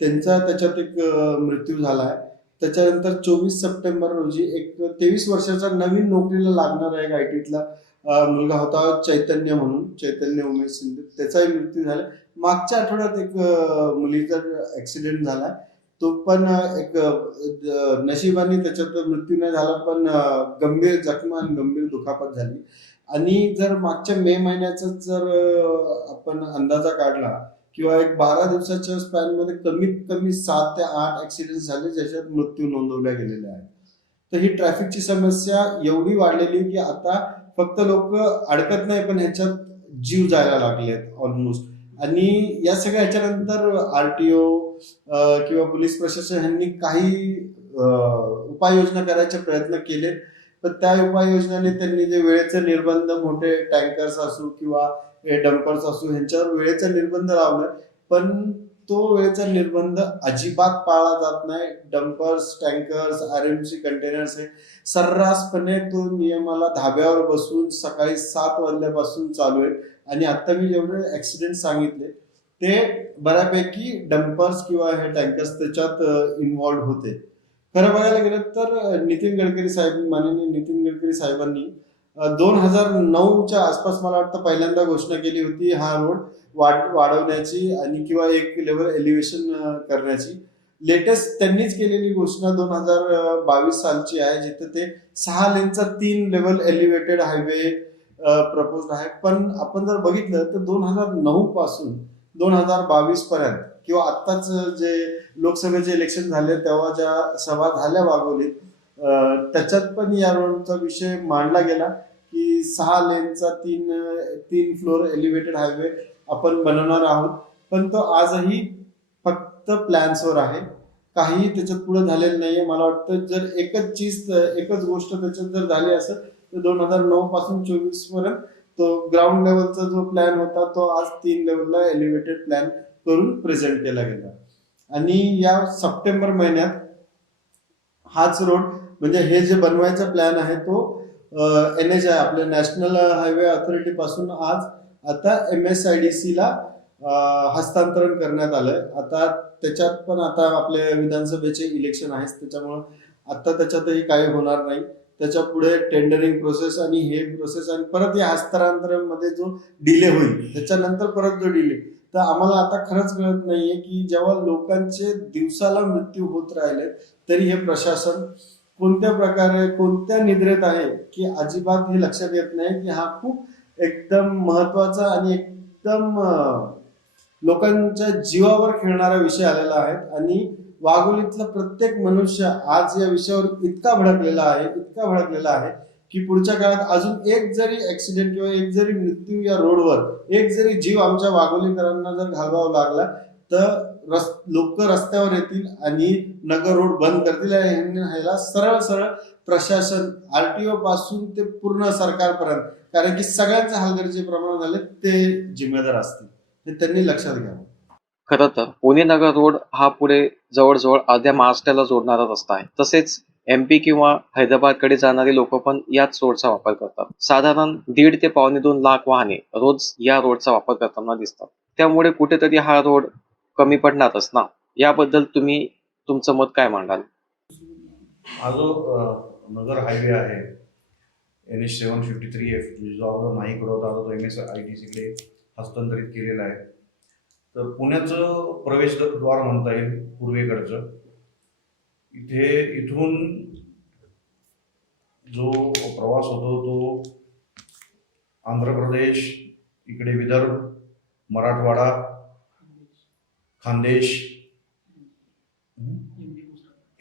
त्यांचा त्याच्यात एक मृत्यू झाला आहे. त्याच्यानंतर 24 सप्टेंबर रोजी एक 23 वर्षाचा नवीन नोकरीला लागणारा एक ITतला मुलगा होता, चैतन्य उमेश शिंदे, त्याचाही मृत्यू झाला. मागच्या आठवड्यात एक मुलीचा ॲक्सिडेंट झाला, तो पण एक नशिबाने त्याच्यात मृत्यू नाही झाला, पण गंभीर जखमा आणि गंभीर दुखापत झाली. आणि जर मागच्या मे महिन्याचा जर आपण अंदाजा काढला किंवा एक 12 दिवसाच्या स्पॅनमध्ये कमीत कमी 7 ते 8 ॲक्सिडेंट झाले ज्याच्यात मृत्यू नोंदवल्या गेलेल्या आहेत. तर ही ट्रॅफिकची समस्या एवढी वाढलेली की आता फक्त लोक अडकत नाही, पण ह्याच्यात जीव जायला लागलेत ऑलमोस्ट. आणि या सगळ्या ह्याच्यानंतर RTO किंवा पोलीस प्रशासन ह्यांनी काही उपाययोजना करायचे प्रयत्न केले, पण त्या उपाययोजनाने त्यांनी जे वेळेचे निर्बंध, मोठे टँकर्स असू किंवा डंपर्स असू ह्यांच्यावर वेळेचा निर्बंध लावलाय, पण तो वेळेचा निर्बंध अजिबात पाळला जात नाही. डंपर्स, टँकर्स, RMC कंटेनर्स हे सर्रासपणे तो नियमाला धाब्यावर बसून सकाळी 7 वाजल्यापासून चालू आहे. आणि आता मी जेवढे ॲक्सिडेंट सांगितले ते बऱ्यापैकी डंपर्स किंवा हे टँकर्स त्याच्यात इन्व्हॉल्व होते. खरं बघायला गेलं तर माननीय नितीन गडकरी साहेबांनी 2009च्या आसपास मला वाटतं पहिल्यांदा घोषणा केली होती हा रोड वाढवण्याची आणि किंवा एक लेवल एलिव्हेशन करण्याची. लेटेस्ट त्यांनीच केलेली घोषणा 2022 सालची आहे, जिथे ते 6 लेनचा 3 लेवल एलिव्हेटेड हायवे प्रपोज आहे. पण आपण जर बघितलं तर 2009 पासून 2022 पर्यंत किंवा आत्ताच जे लोकसभेचे इलेक्शन झाले तेव्हा ज्या सभा झाल्या वाघोलीत, त्याच्यात पण या रोडचा विषय मांडला गेला की 6 लेनचा 3 फ्लोर एलिव्हेटेड हायवे आपण बनवणार आहोत. पण तो आजही फक्त प्लॅन्सवर आहे, काही त्याच्यात पुढे झालेलं नाहीये. मला वाटतं जर एकच गोष्ट त्याच्यात जर झाली असेल ते 2009 पासून 24 पर्यंत तो ग्राउंड लेवलचा जो प्लॅन होता तो आज 3 लेवलला एलिव्हेटेड प्लॅन करून प्रेझेंट केला गेला. आणि या सप्टेंबर महिन्यात हाच रोड म्हणजे हे जे बनवायचा प्लॅन आहे तो NHAI आपल्या नॅशनल हायवे ऑथॉरिटी पासून आज आता MSIDC ला हस्तांतरण करण्यात आलंय. आता त्याच्यात पण आता आपले विधानसभेचे इलेक्शन आहेत त्याच्यामुळे आता त्याच्यातही काही होणार नाही. त्याच्या पुढे टेंडरिंग प्रोसेस आणि हे प्रोसेस आणि परत या हस्तांतरणामध्ये जो डिले होईल त्याच्यानंतर परत जो डिले, तर आम्हाला आता खरंच कळत नाहीये की जेव्हा लोकांचे दिवसाला मृत्यू होत राहिले तरी हे प्रशासन कोणत्या प्रकारे कोणत्या निद्रेत आहे की अजिबात हे लक्षात येत नाही की हा खूप एकदम महत्वाचा आणि एकदम लोकांच्या जीवावर खेळणारा विषय आलेला आहे. आणि वाघोलीतला प्रत्येक मनुष्य आज या विषयावर इतका भडकलेला आहे की पुढच्या काळात अजून एक जरी ऍक्सिडेंट किंवा एक जरी मृत्यू या रोडवर एक जरी जीव आमच्या वाघोलीकरांना जर घालवावा लागला तर लोक रस्त्यावर येतील आणि नगर रोड बंद करतील. आणि ह्याला सरळ सरळ प्रशासन RTO पासून ते पूर्ण सरकारपर्यंत, कारण की सगळ्यांचे हलगर्जीप्रमाणे झाले ते जिम्मेदार असतील, हे त्यांनी लक्षात घ्यावं. खरं तर पुणे नगर रोड हा पुढे जवळजवळ अर्ध्या महाराष्ट्राला जोडणारा रस्ता आहे. तसेच MP किंवा हैदराबादकडे जाणारे लोक पण याच रोडचा वापर करतात. साधारण 1.5 ते 2.25 लाख वाहने रोज या रोडचा वापर करताना दिसतात. त्यामुळे कुठेतरी हा रोड कमी पडणारच ना. याबद्दल तुम्ही तुमचं मत काय मांडाल? हा जो नगर हायवे आहे NH 753F जो आपला नाईक रोड होता तो MSIDC कडे हस्तांतरित केलेला आहे. तर पुण्याचं प्रवेशद्वार म्हणता येईल पूर्वेकडचं. इथून जो प्रवास होतो तो आंध्र प्रदेश, इकडे विदर्भ, मराठवाडा, खानदेश,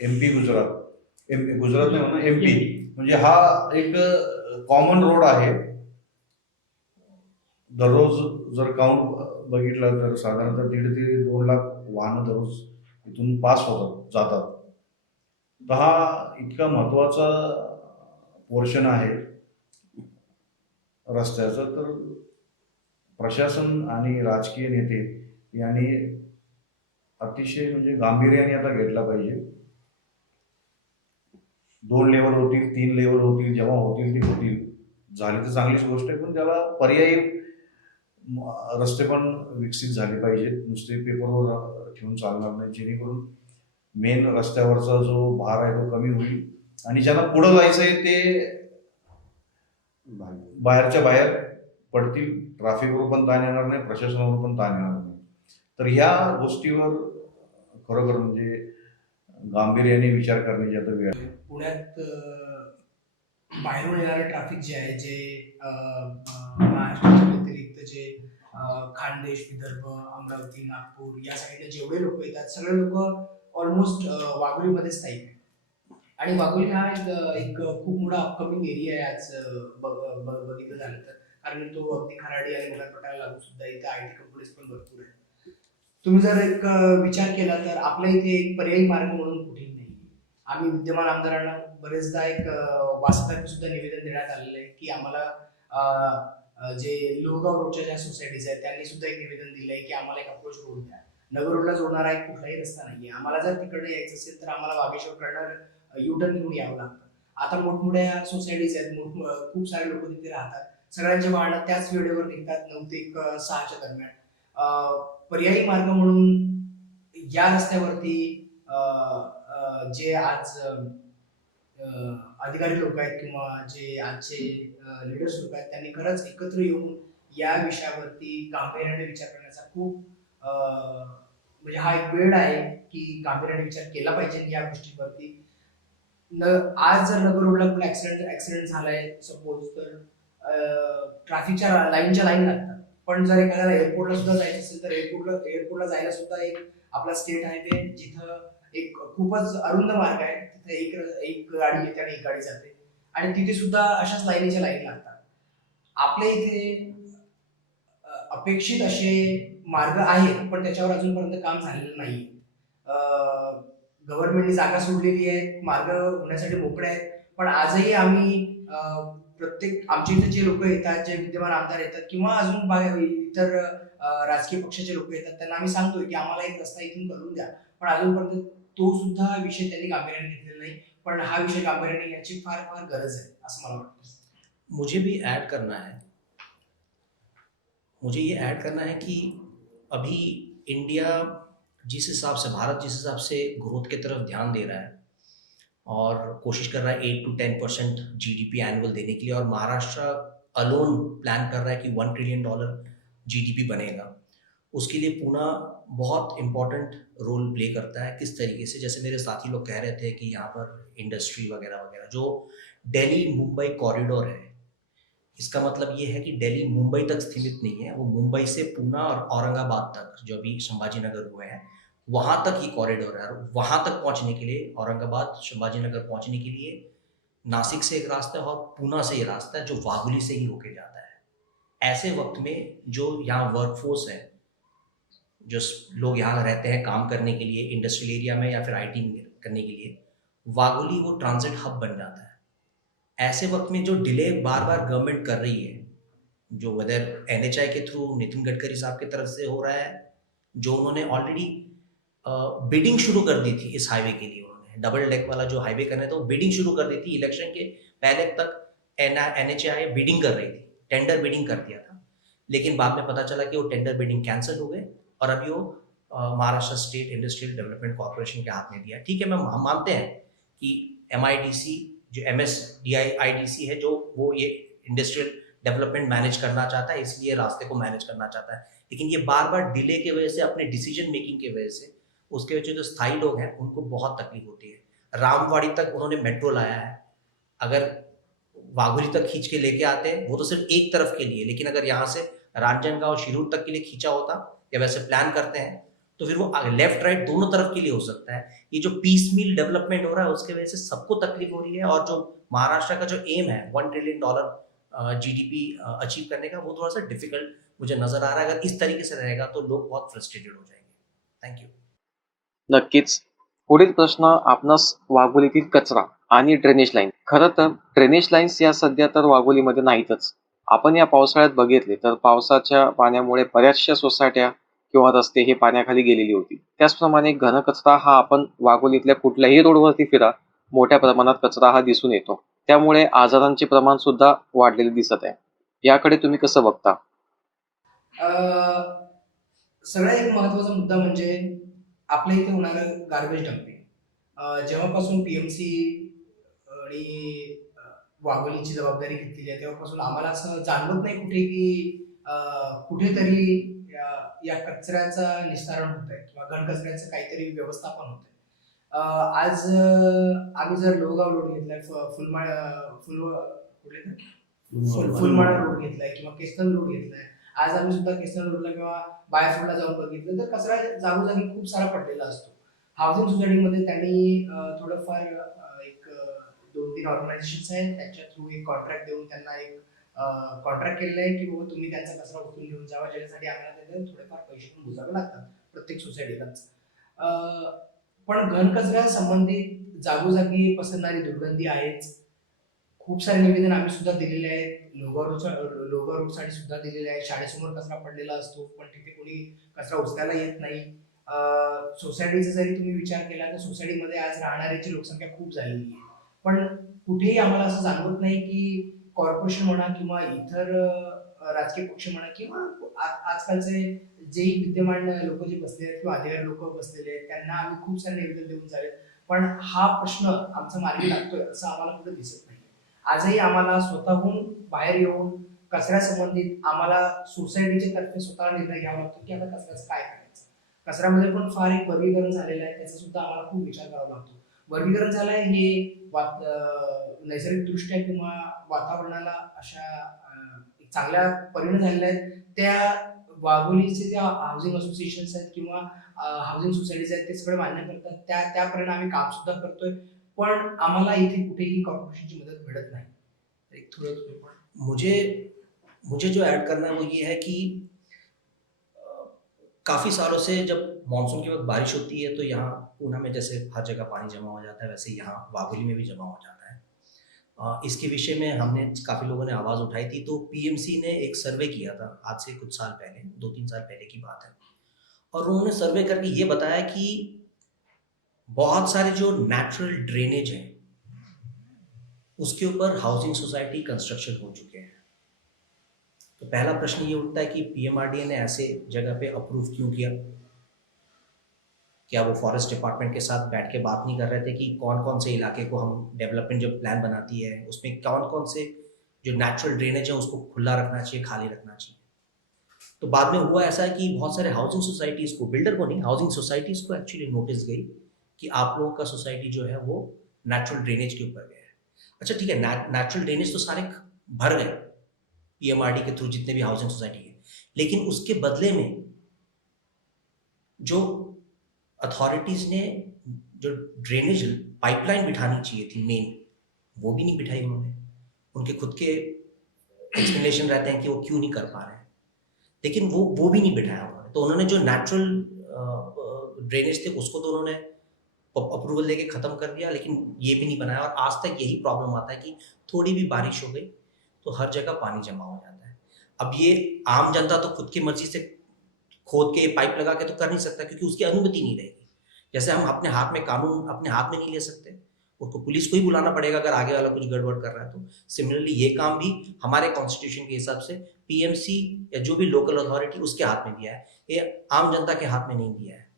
MP गुजरात नाही म्हणा MP, म्हणजे हा एक कॉमन रोड आहे. दररोज जर काउंट बघितलं तर साधारणतः 1.5 ते 2 लाख वाहनं दररोज इथून पास होतात जातात. तर हा इतका महत्वाचा पोर्शन आहे रस्त्याचा. तर प्रशासन आणि राजकीय नेते यांनी अतिशय म्हणजे गांभीर्याने आता घेतला पाहिजे. 2 लेवल होतील, 3 लेवल होतील, जेव्हा होतील ते होतील. झाली तर चांगलीच गोष्ट आहे, पण त्याला पर्यायी रस्ते पण विकसित झाले पाहिजेत. नुसते पेपरवर ठेवून चालणार नाही, जेणेकरून मेन रस्त्यावरचा जो भार आहे तो कमी होईल आणि ज्यांना पुढं जायचं आहे ते बाहेरच्या बाहेर पडतील. ट्रॅफिकवर पण ताण येणार नाही, प्रशासनावर पण ताण येणार नाही. तर ह्या गोष्टीवर खरोखर म्हणजे गांभीर्याने विचार करण्याची आता वेळ आहे. पुण्यात बाहेरून येणारे ट्रॅफिक जे आहे जे महाराष्ट्राच्या व्यतिरिक्त जे खानदेश, विदर्भ, अमरावती, नागपूर या साईडला जेवढे लोक येतात सगळे लोक ऑलमोस्ट वाघोलीमध्येच स्थायिक आहेत. आणि वाघोली हा एक खूप मोठा अपकमिंग एरिया आहे आज बघितलं झालं तर, कारण तो अगदी खराडी आणि मुलांपटाला लागून सुद्धा इथे IT कंपनीज पण भरपूर आहेत. तुम्ही जर एक विचार केला तर आपल्या इथे एक पर्यायी मार्ग म्हणून कुठेही नाही. आम्ही विद्यमान आमदारांना बरेचदा एक वास्तवात सुद्धा निवेदन देण्यात आलेलं आहे की आम्हाला जे लोहगाव रोडच्या ज्या सोसायटीज आहेत त्यांनी सुद्धा एक निवेदन दिलं आहे की आम्हाला एक अप्रोच रोड द्या. नगर रोडला जोडणारा एक कुठलाही रस्ता नाहीये. आम्हाला जर तिकडनं यायचं असेल तर आम्हाला वाघेश्वरकडनं U-turn घेऊन यावं लागतं. आता मोठमोठ्या सोसायटीज आहेत, खूप सारे लोक तिथे राहतात. सगळ्यांचे वाहनं त्याच वेळेवर निघतात 9 ते 6च्या दरम्यान. पर्यायी मार्ग म्हणून या रस्त्यावरती जे आज अधिकारी लोक आहेत किंवा जे आजचे लीडर्स लोक आहेत त्यांनी खरंच एकत्र येऊन या विषयावरती गांभीर्याने विचार करण्याचा खूप म्हणजे हा एक वेळ आहे की गांभीर्याने विचार केला पाहिजे या गोष्टीवरती. आज जर नगर रोडला पण ऍक्सिडेंट झालाय सपोज तर ट्रॅफिकच्या लाईनच्या लाईन लागतात. पण जर एखाद्याला एअरपोर्टला सुद्धा जायचं असेल तर एअरपोर्टला जायला सुद्धा एक आपला स्टेट हायवे जिथं एक खूपच अरुंद मार्ग आहे, तिथे एक गाडी येते आणि एक गाडी जाते आणि तिथे सुद्धा अशाच लाईनीच्या लाईन लागतात. आपल्या इथे अपेक्षित असे मार्ग आहेत पण त्याच्यावर अजूनपर्यंत काम झालेलं नाही. गव्हर्नमेंटने जागा सोडलेली आहे, मार्ग होण्यासाठी मोकळे आहेत, पण आजही आम्ही प्रत्येक आमच्या इथे जे लोक येतात, जे विद्यमान आमदार येतात किंवा अजून इतर राजकीय पक्षाचे लोक येतात, त्यांना आम्ही सांगतोय की आम्हाला एक रस्ता इथून करून द्या, पण अजूनपर्यंत तो सुद्धा विषय त्यांनी गांभीर्याने घेतलेला नाही. पण हा विषय गांभीर्याने घ्यायची फार फार गरज आहे असं मला वाटतं. मुझे भी ऐड करना है, मुझे ये ऐड करना है कि अभी इंडिया जिस हिसाब से, भारत जिस हिसाब से ग्रोथ की तरफ ध्यान दे रहा है और कोशिश कर रहा है 8 to 10% जीडीपी एनुअल देने के लिए, और महाराष्ट्र अलोन प्लान कर रहा है कि $1 ट्रिलियन जीडीपी बनेगा, उसके लिए पुणे बहुत इम्पोर्टेंट रोल प्ले करता है। किस तरीके से, जैसे मेरे साथी लोग कह रहे थे कि यहाँ पर इंडस्ट्री वगैरह वगैरह, जो दिल्ली मुंबई कॉरिडोर है, इसका मतलब ये है कि दिल्ली मुंबई तक सीमित नहीं है, वो मुंबई से पुणे और औरंगाबाद तक, जो अभी संभाजी नगर हुए हैं, वहाँ तक ही कॉरिडोर है। और वहाँ तक पहुँचने के लिए, औरंगाबाद संभाजी नगर पहुँचने के लिए नासिक से एक रास्ता है और पुणे से ये रास्ता है जो वाघोली से ही होके जाता है। ऐसे वक्त में जो यहाँ वर्कफोर्स है, जो लोग यहाँ रहते हैं काम करने के लिए इंडस्ट्रियल एरिया में या फिर आईटी करने के लिए, वाघोली वो ट्रांजिट हब बन जाता है। ऐसे वक्त में जो डिले बार बार गवर्नमेंट कर रही है, जो वेदर एनएचआई के थ्रू नितिन गडकरी साहब की तरफ से हो रहा है, जो उन्होंने ऑलरेडी बिडिंग शुरू कर दी थी इस हाईवे के लिए, उन्होंने डबल डेक वाला जो हाईवे करना था वो बिडिंग शुरू कर दी थी। इलेक्शन के पहले तक एनएचआई बिडिंग कर रही थी, टेंडर बिडिंग कर दिया था, लेकिन बाद में पता चला कि वो टेंडर बिडिंग कैंसिल हो गए और अभी वो Maharashtra state industrial development corporation के हाथ में दिया। ठीक है, हम मानते हैं कि एमआईडीसी जो एमएसडीआईडीसी है, जो वो ये इंडस्ट्रियल डेवलपमेंट मैनेज करना चाहता है, इसलिए रास्ते को मैनेज करना चाहता है, लेकिन ये बार बार डिले की वजह से, अपने डिसीजन मेकिंग की वजह से, उसके वजह से जो स्थायी लोग हैं उनको बहुत तकलीफ होती है। रामवाड़ी तक उन्होंने मेट्रो लाया है, अगर वाघोली तक खींच के लेके आते हैं वो तो सिर्फ एक तरफ के लिए, लेकिन अगर यहाँ से रांजनगांव शिरूर तक के लिए खींचा होता या वैसे प्लान करते हैं तो फिर वो लेफ्ट राइट दोनों तरफ के लिए हो सकता है। ये जो पीस मील डेवलपमेंट हो रहा है उसके वजह से सबको तकलीफ हो रही है, और जो महाराष्ट्र का जो एम है $1 ट्रिलियन जीडीपी अचीव करने का, वो थोड़ा सा डिफिकल्ट मुझे नजर आ रहा है। अगर इस तरीके से रहेगा तो लोग बहुत फ्रस्ट्रेटेड हो जाएंगे। Thank you. नक्कीच. पुढील प्रश्न आपणास वाघोलीतील कचरा आणि ड्रेनेज लाईन. खरं तर ड्रेनेज लाईन्स या सध्या तर वाघोलीमध्ये नाहीतच. आपण या पावसाळ्यात बघितले तर पावसाच्या पाण्यामुळे बऱ्याचशा सोसायट्या किंवा रस्ते हे पाण्याखाली गेलेली होती. त्याचप्रमाणे घनकचरा हा आपण वाघोलीतल्या कुठल्याही रोडवरती फिरा, मोठ्या प्रमाणात कचरा हा दिसून येतो. त्यामुळे आजारांचे प्रमाण सुद्धा वाढलेले दिसत आहे. याकडे तुम्ही कसं बघता? सगळ्यात एक महत्त्वाचा मुद्दा म्हणजे आपल्या इथे होणारं गार्बेज डम्पिंग. जेव्हापासून पीएमसी आणि वाघोलीची जबाबदारी घेतलेली आहे तेव्हापासून आम्हाला असं जाणवत नाही कुठे की कुठेतरी या कचऱ्याचं निस्तारण होत आहे किंवा घनकचऱ्याचं काहीतरी व्यवस्थापन होत आहे. आज आम्ही जर लोहगाव रोड घेतलाय, फुलमाळा रोड घेतलाय किंवा केसनल रोड घेतलाय, आज आम्ही सुद्धा केसनल रोडला किंवा बायफरोडला जाऊन बघितलं तर कचरा जागोजागी खूप सारा पडलेला असतो. हाऊसिंग सोसायटीमध्ये त्यांनी थोडंफार एक 2-3 ऑर्गनायझेशन्स आहेत, त्यांच्या थ्रू एक कॉन्ट्रॅक्ट देऊन त्यांना एक कॉन्ट्रॅक्ट केलेलं आहे की बाबा तुम्ही त्यांचा कचरा उचलून घेऊन जावा, ज्याच्यासाठी आम्हाला त्यांना थोडेफार पैसे पण मोजावे लागतात प्रत्येक सोसायटीलाच. पण घनकचऱ्या संबंधित जागोजागी पसरणारी दुर्गंधी आहेच. खूप सारे निवेदन आम्ही सुद्धा दिलेले आहेत, लोहगाव रोडसाठी सुद्धा दिलेले आहेत. शाळेसमोर कचरा पडलेला असतो पण तिथे कोणी कचरा उचलायला येत नाही. सोसायटीचा जरी तुम्ही विचार केला तर सोसायटीमध्ये आज राहणाऱ्यांची लोकसंख्या खूप झालेली आहे, पण कुठेही आम्हाला असं जाणवत नाही की कॉर्पोरेशन म्हणा किंवा इतर राजकीय पक्ष म्हणा किंवा आजकालचे जे विद्यमान लोक जे बसले आहेत किंवा अधिकारी लोक बसलेले आहेत त्यांना आम्ही खूप सारे निवेदन देऊन झालेत, पण हा प्रश्न आमचा मार्गी लागतोय असं आम्हाला कुठं दिसत नाही. आजही आम्हाला स्वतःहून बाहेर येऊन कचऱ्यासंबंधित आम्हाला सोसायटीच्या तर्फे स्वतःला निर्णय घ्यावा लागतो की आता कचऱ्याचं काय करायचं. कचऱ्यामध्ये पण फार एक वर्गीकरण झालेलं आहे, त्याचा सुद्धा आम्हाला खूप विचार करावा लागतो. वर्गीकरण झालं आहे हे नैसर्गिकदृष्ट्या किंवा वातावरणाला अशा चांगल्या परिणाम झालेल्या आहेत. त्या वाघोलीचे ज्या हाऊसिंग असोसिएशन्स आहेत किंवा हाऊसिंग सोसायटीज आहेत ते सगळे मान्य करतात, त्याप्रमाणे आम्ही काम सुद्धा करतोय, पण आम्हाला इथे कुठेही कॉर्पोरेशनची मदत मिळत नाही. एक थोडं मुझे जो ऐड करना है वो ये है कि काफ़ी सालों से जब मानसून के वक्त बारिश होती है तो यहाँ पूना में जैसे हर जगह पानी जमा हो जाता है, वैसे यहाँ वाघोली में भी जमा हो जाता है। इसके विषय में हमने काफ़ी लोगों ने आवाज़ उठाई थी, तो पीएमसी ने एक सर्वे किया था आज से कुछ साल पहले, 2-3 साल पहले की बात है, और उन्होंने सर्वे करके ये बताया कि बहुत सारे जो नेचुरल ड्रेनेज हैं उसके ऊपर हाउसिंग सोसाइटी कंस्ट्रक्शन हो चुके हैं। तो पहला प्रश्न ये उठता है कि पीएमआरडीए ने ऐसे जगह पे अप्रूव क्यों किया? क्या वो फॉरेस्ट डिपार्टमेंट के साथ बैठ के बात नहीं कर रहे थे कि कौन कौन से इलाके को हम डेवलपमेंट जब प्लान बनाती है उसमें कौन कौन से जो नेचुरल ड्रेनेज है उसको खुला रखना चाहिए, खाली रखना चाहिए? तो बाद में हुआ ऐसा है कि बहुत सारे हाउसिंग सोसाइटीज़ को, बिल्डर को नहीं, हाउसिंग सोसाइटीज़ को एक्चुअली नोटिस गई कि आप लोगों का सोसाइटी जो है वो नेचुरल ड्रेनेज के ऊपर गया है। अच्छा ठीक है, नेचुरल ड्रेनेज तो सारे भर गए पीएमआरडी के थ्रू जितने भी हाउसिंग सोसाइटी है, लेकिन उसके बदले में जो अथॉरिटीज़ ने जो ड्रेनेज पाइपलाइन बिठानी चाहिए थी मेन, वो भी नहीं बिठाई उन्होंने। उनके खुद के एक्सप्लेनेशन रहते हैं कि वो क्यों नहीं कर पा रहे हैं, लेकिन वो भी नहीं बिठाया उन्होंने। तो उन्होंने जो नेचुरल ड्रेनेज थे उसको तो उन्होंने अप्रूवल लेके ख़त्म कर दिया, लेकिन ये भी नहीं बनाया। और आज तक यही प्रॉब्लम आता है कि थोड़ी भी बारिश हो गई तो हर जगह पानी जमा हो जाता है। अब ये आम जनता तो खुद की मर्जी से खोद के पाइप लगा के तो कर नहीं सकता, क्योंकि उसकी अनुमति नहीं रहेगी। जैसे हम अपने हाथ में कानून अपने हाथ में नहीं ले सकते, उसको पुलिस को ही बुलाना पड़ेगा अगर आगे वाला कुछ गड़बड़ कर रहा है। तो सिमिलरली ये काम भी हमारे कॉन्स्टिट्यूशन के हिसाब से पीएमसी या जो भी लोकल अथॉरिटी उसके हाथ में दिया है, ये आम जनता के हाथ में नहीं दिया है।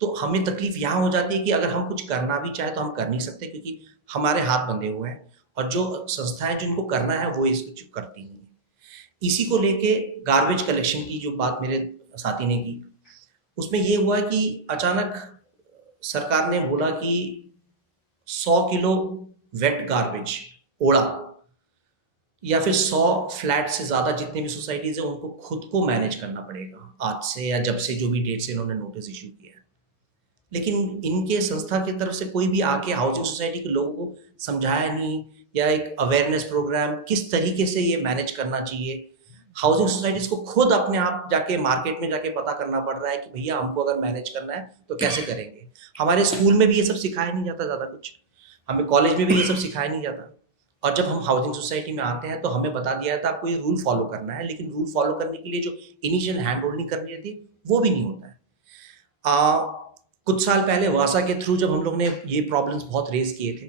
तो हमें तकलीफ यहाँ हो जाती है कि अगर हम कुछ करना भी चाहे तो हम कर नहीं सकते, क्योंकि हमारे हाथ बंधे हुए हैं और जो संस्थाएं जिनको करना है वो इसको करती नहीं है। इसी को लेके गार्बेज कलेक्शन की जो बात मेरे साथी ने की, उसमें ये हुआ कि अचानक सरकार ने बोला कि 100 किलो वेट गार्बेज ओड़ा या फिर 100 फ्लैट से ज़्यादा जितने भी सोसाइटीज़ हैं उनको खुद को मैनेज करना पड़ेगा आज से, या जब से जो भी डेट से इन्होंने नोटिस इशू किया है। लेकिन इनके संस्था की तरफ से कोई भी आके हाउसिंग सोसाइटी के लोगों को समझाया नहीं, या एक अवेयरनेस प्रोग्राम किस तरीके से ये मैनेज करना चाहिए। हाउसिंग सोसाइटीज़ को खुद अपने आप जाके मार्केट में जाके पता करना पड़ रहा है कि भैया हमको अगर मैनेज करना है तो कैसे करेंगे। हमारे स्कूल में भी ये सब सिखाया नहीं जाता ज़्यादा कुछ, हमें कॉलेज में भी ये सब सिखाया नहीं जाता। और जब हम हाउसिंग सोसाइटी में आते हैं तो हमें बता दिया जाता है आपको ये रूल फॉलो करना है, लेकिन रूल फॉलो करने के लिए जो इनिशियल हैंड होल्डिंग करनी रहती है वो भी नहीं होता है। कुछ साल पहले वासा के थ्रू जब हम लोग ने ये प्रॉब्लम्स बहुत रेज किए थे,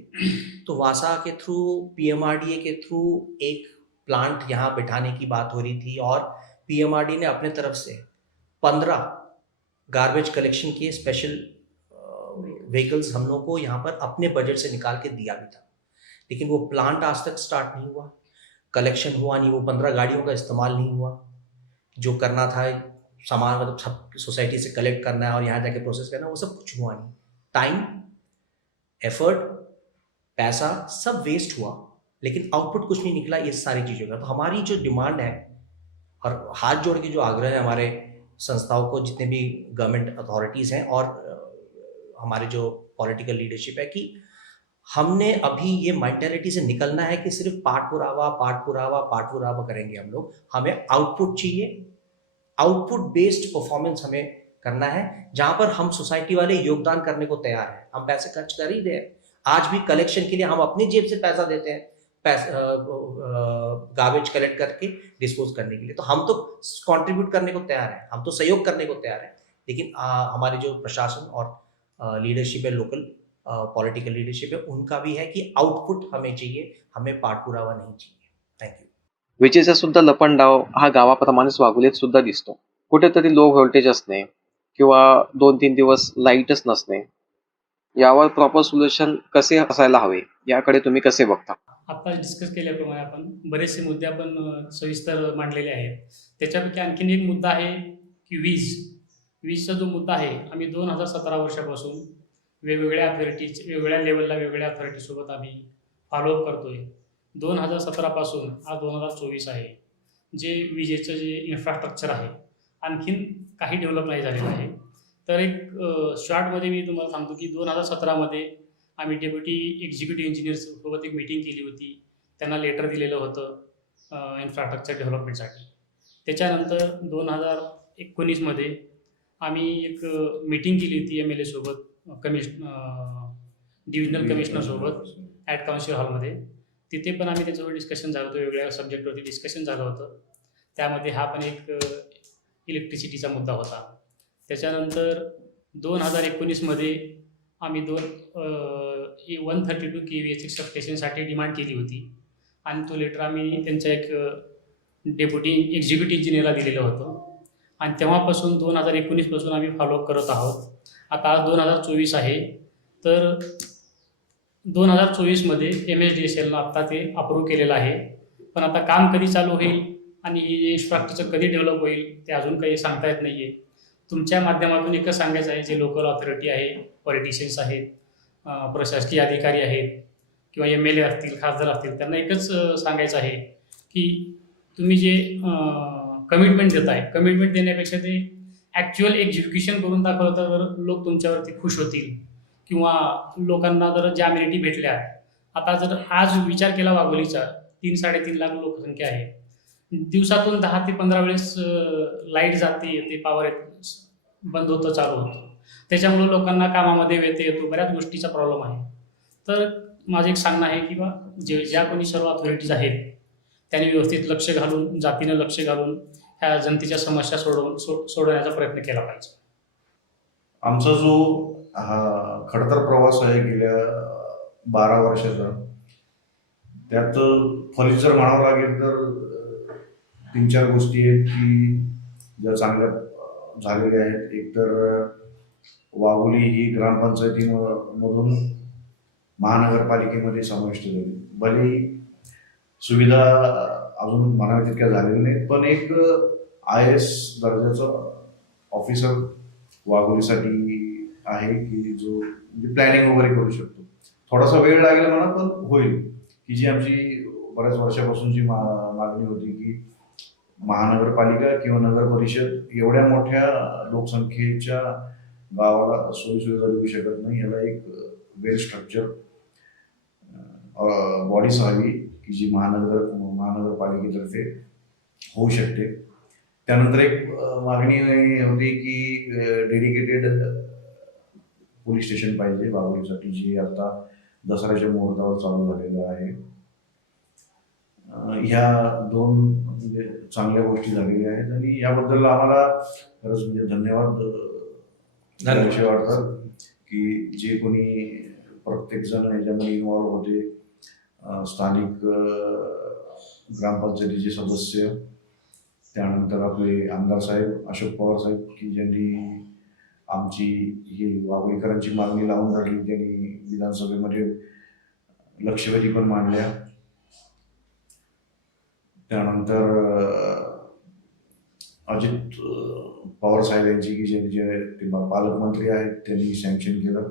तो वासा के थ्रू पीएमआरडीए के थ्रू एक प्लांट यहाँ बिठाने की बात हो रही थी, और पीएमआरडी ने अपने तरफ से 15 गार्बेज कलेक्शन के स्पेशल व्हीकल्स हम लोग को यहाँ पर अपने बजट से निकाल के दिया भी था। लेकिन वो प्लांट आज तक स्टार्ट नहीं हुआ, कलेक्शन हुआ नहीं, वो 15 गाड़ियों का इस्तेमाल नहीं हुआ। जो करना था सामान, मतलब सब सोसाइटी से कलेक्ट करना है और यहाँ जाके प्रोसेस करना है, वो सब कुछ हुआ नहीं। टाइम, एफर्ट, पैसा सब वेस्ट हुआ, लेकिन आउटपुट कुछ नहीं निकला ये सारी चीज़ों का। तो हमारी जो डिमांड है और हाथ जोड़ के जो आग्रह है हमारे संस्थाओं को, जितने भी गवर्नमेंट अथॉरिटीज़ हैं और हमारे जो पॉलिटिकल लीडरशिप है, कि हमने अभी ये मेंटालिटी से निकलना है कि सिर्फ पाठ पुरावा करेंगे हम लोग। हमें आउटपुट चाहिए, आउटपुट बेस्ड परफॉर्मेंस हमें करना है, जहां पर हम सोसाइटी वाले योगदान करने को तैयार हैं। हम पैसे खर्च कर ही रहे हैं, आज भी कलेक्शन के लिए हम अपनी जेब से पैसा देते हैं, गार्बेज कलेक्ट करके डिस्पोज करने के लिए। तो हम तो कंट्रीब्यूट करने को तैयार हैं, हम तो सहयोग करने को तैयार हैं, लेकिन हमारे जो प्रशासन और लीडरशिप है, लोकल पॉलिटिकल लीडरशिप है, उनका भी है कि आउटपुट हमें चाहिए, हमें पाठपुरावा नाही चाहिए। थँक्यू। विजेचा सुद्धा लपंडाव हा गावाप्रमाणेच वाघोलीत सुद्धा दिसतो. कुठेतरी लो व्होल्टेज असणे किंवा 2-3 दिवस लाईटच नसणे, यावर प्रॉपर सोल्युशन कसे असायला हवे, याकडे तुम्ही कसे बघता? आता डिस्कस केल्याप्रमाणे आपण बरेचसे मुद्दे आपण सविस्तर मांडलेले आहेत. त्याच्यापैकी आणखीन एक मुद्दा आहे की वीजचा जो मुद्दा आहे, आम्ही 2017 वर्षापासून वेगवेगळ्या वेगवेगळ्या लेवलला वेगवेगळ्या अथॉरिटीसोबत आम्ही फॉलोअप करतोय. 2017 पासून आज 2024 आहे. जे विजेचं जे इन्फ्रास्ट्रक्चर आहे आणखीन काही डेव्हलप नाही झालेलं आहे. तर एक शॉर्टमध्ये मी तुम्हाला सांगतो की 2017 मध्ये आम्ही डेप्युटी एक्झिक्युटिव्ह इंजिनियरसोबत एक मीटिंग केली होती. त्यांना लेटर दिलेलं होतं इन्फ्रास्ट्रक्चर डेव्हलपमेंटसाठी. त्याच्यानंतर 2019 मध्ये आम्ही एक मीटिंग केली होती MLA सोबत, डिव्हिजनल कमिशनरसोबत ॲट काउन्सिल हॉलमध्ये. तिथे पण आम्ही त्याच्यावर डिस्कशन झालं होतं, वेगवेगळ्या सब्जेक्टवरती डिस्कशन झालं होतं. त्यामध्ये हा पण एक इलेक्ट्रिसिटीचा मुद्दा होता. त्याच्यानंतर 2019मध्ये आम्ही 132 KVA सबस्टेशनसाठी डिमांड केली होती आणि तो लेटर आम्ही त्यांच्या एक डेप्युटी एक्झिक्युटिव्ह इंजिनियरला दिलेलं होतं आणि तेव्हापासून 2019 पासून आम्ही फॉलोअप करत आहोत. आता आज 2024 आहे, तर 2024मध्ये MSDSLनं आत्ता ते अप्रूव्ह केलेलं आहे. पण आता काम कधी चालू होईल आणि हे इन्फ्रास्ट्रक्चर कधी डेव्हलप होईल ते अजून काही सांगता येत नाही आहे. तुमच्या माध्यमातून एकच सांगायचं आहे, जे लोकल ऑथॉरिटी आहे, पॉलिटिशियन्स आहेत, प्रशासकीय अधिकारी आहेत किंवा MLA असतील, खासदार असतील, त्यांना एकच सांगायचं आहे की तुम्ही जे कमिटमेंट देताय, कमिटमेंट देण्यापेक्षा ते ॲक्च्युअल एक्झिक्युशन करून दाखवलं तर लोक तुमच्यावरती खुश होतील किंवा लोकांना जर ज्या अम्युनिटी भेटल्या. आता जर आज विचार केला वाघोलीचा 3-3.5 लाख लोकसंख्या आहे, दिवसातून 10 ते 15 वेळेस लाईट जाते, ते पॉवर बंद होतं, चालू होतं. त्याच्यामुळं लोकांना कामामध्ये व्यत्यय येतो, बऱ्याच गोष्टीचा प्रॉब्लेम आहे. तर माझं एक सांगणं आहे की बा ज्या कोणी सर्व अथॉरिटीज आहेत त्यांनी व्यवस्थित लक्ष घालून, जातीनं लक्ष घालून ह्या जनतेच्या समस्या सोडवण्याचा प्रयत्न केला पाहिजे. आमचा जो हा खडतर प्रवास आहे गेल्या 12 वर्षाचा, त्यात फलित जर म्हणावं लागेल तर 3-4 गोष्टी आहेत की ज्या चांगल्या झालेल्या आहेत. एक तर वाघोली ही ग्रामपंचायतीमधून महानगरपालिकेमध्ये समाविष्ट झाली. भले सुविधा अजून म्हणाव्या तितक्या झालेल्या नाहीत, पण एक IAS दर्जाचं ऑफिसर वाघोलीसाठी आहे की जो म्हणजे प्लॅनिंग वगैरे करू शकतो. थोडासा वेळ लागेल म्हणा, पण होईल. ही जी आमची बऱ्याच वर्षापासूनची मागणी होती की महानगरपालिका किंवा नगर परिषद एवढ्या मोठ्या लोकसंख्येच्या गावाला सोयीसुविधा देऊ शकत नाही. याला एक वेल स्ट्रक्चर बॉडीज हवी की जी महानगरपालिकेतर्फे होऊ शकते. त्यानंतर एक मागणी होती की डेडिकेटेड पोलीस स्टेशन पाहिजे वाघोलीसाठी, जे आता दसऱ्याच्या मुहूर्तावर चालू झालेलं आहे. ह्या 2 म्हणजे चांगल्या गोष्टी झालेल्या आहेत आणि याबद्दल आम्हाला खरंच म्हणजे धन्यवाद द्यावेसे वाटतात की जे कोणी प्रत्येक जण याच्यामध्ये इन्व्हॉल्व होते, स्थानिक ग्रामपंचायतीचे सदस्य, त्यानंतर आपले आमदार साहेब अशोक पवार साहेब की ज्यांनी आमची ही वाघोलीकरांची मागणी लावून धरली. त्यांनी विधानसभेमध्ये लक्षवेधी पण मांडल्या. त्यानंतर अजित पवार साहेब यांची की जे पालकमंत्री आहेत त्यांनी सँक्शन केलं.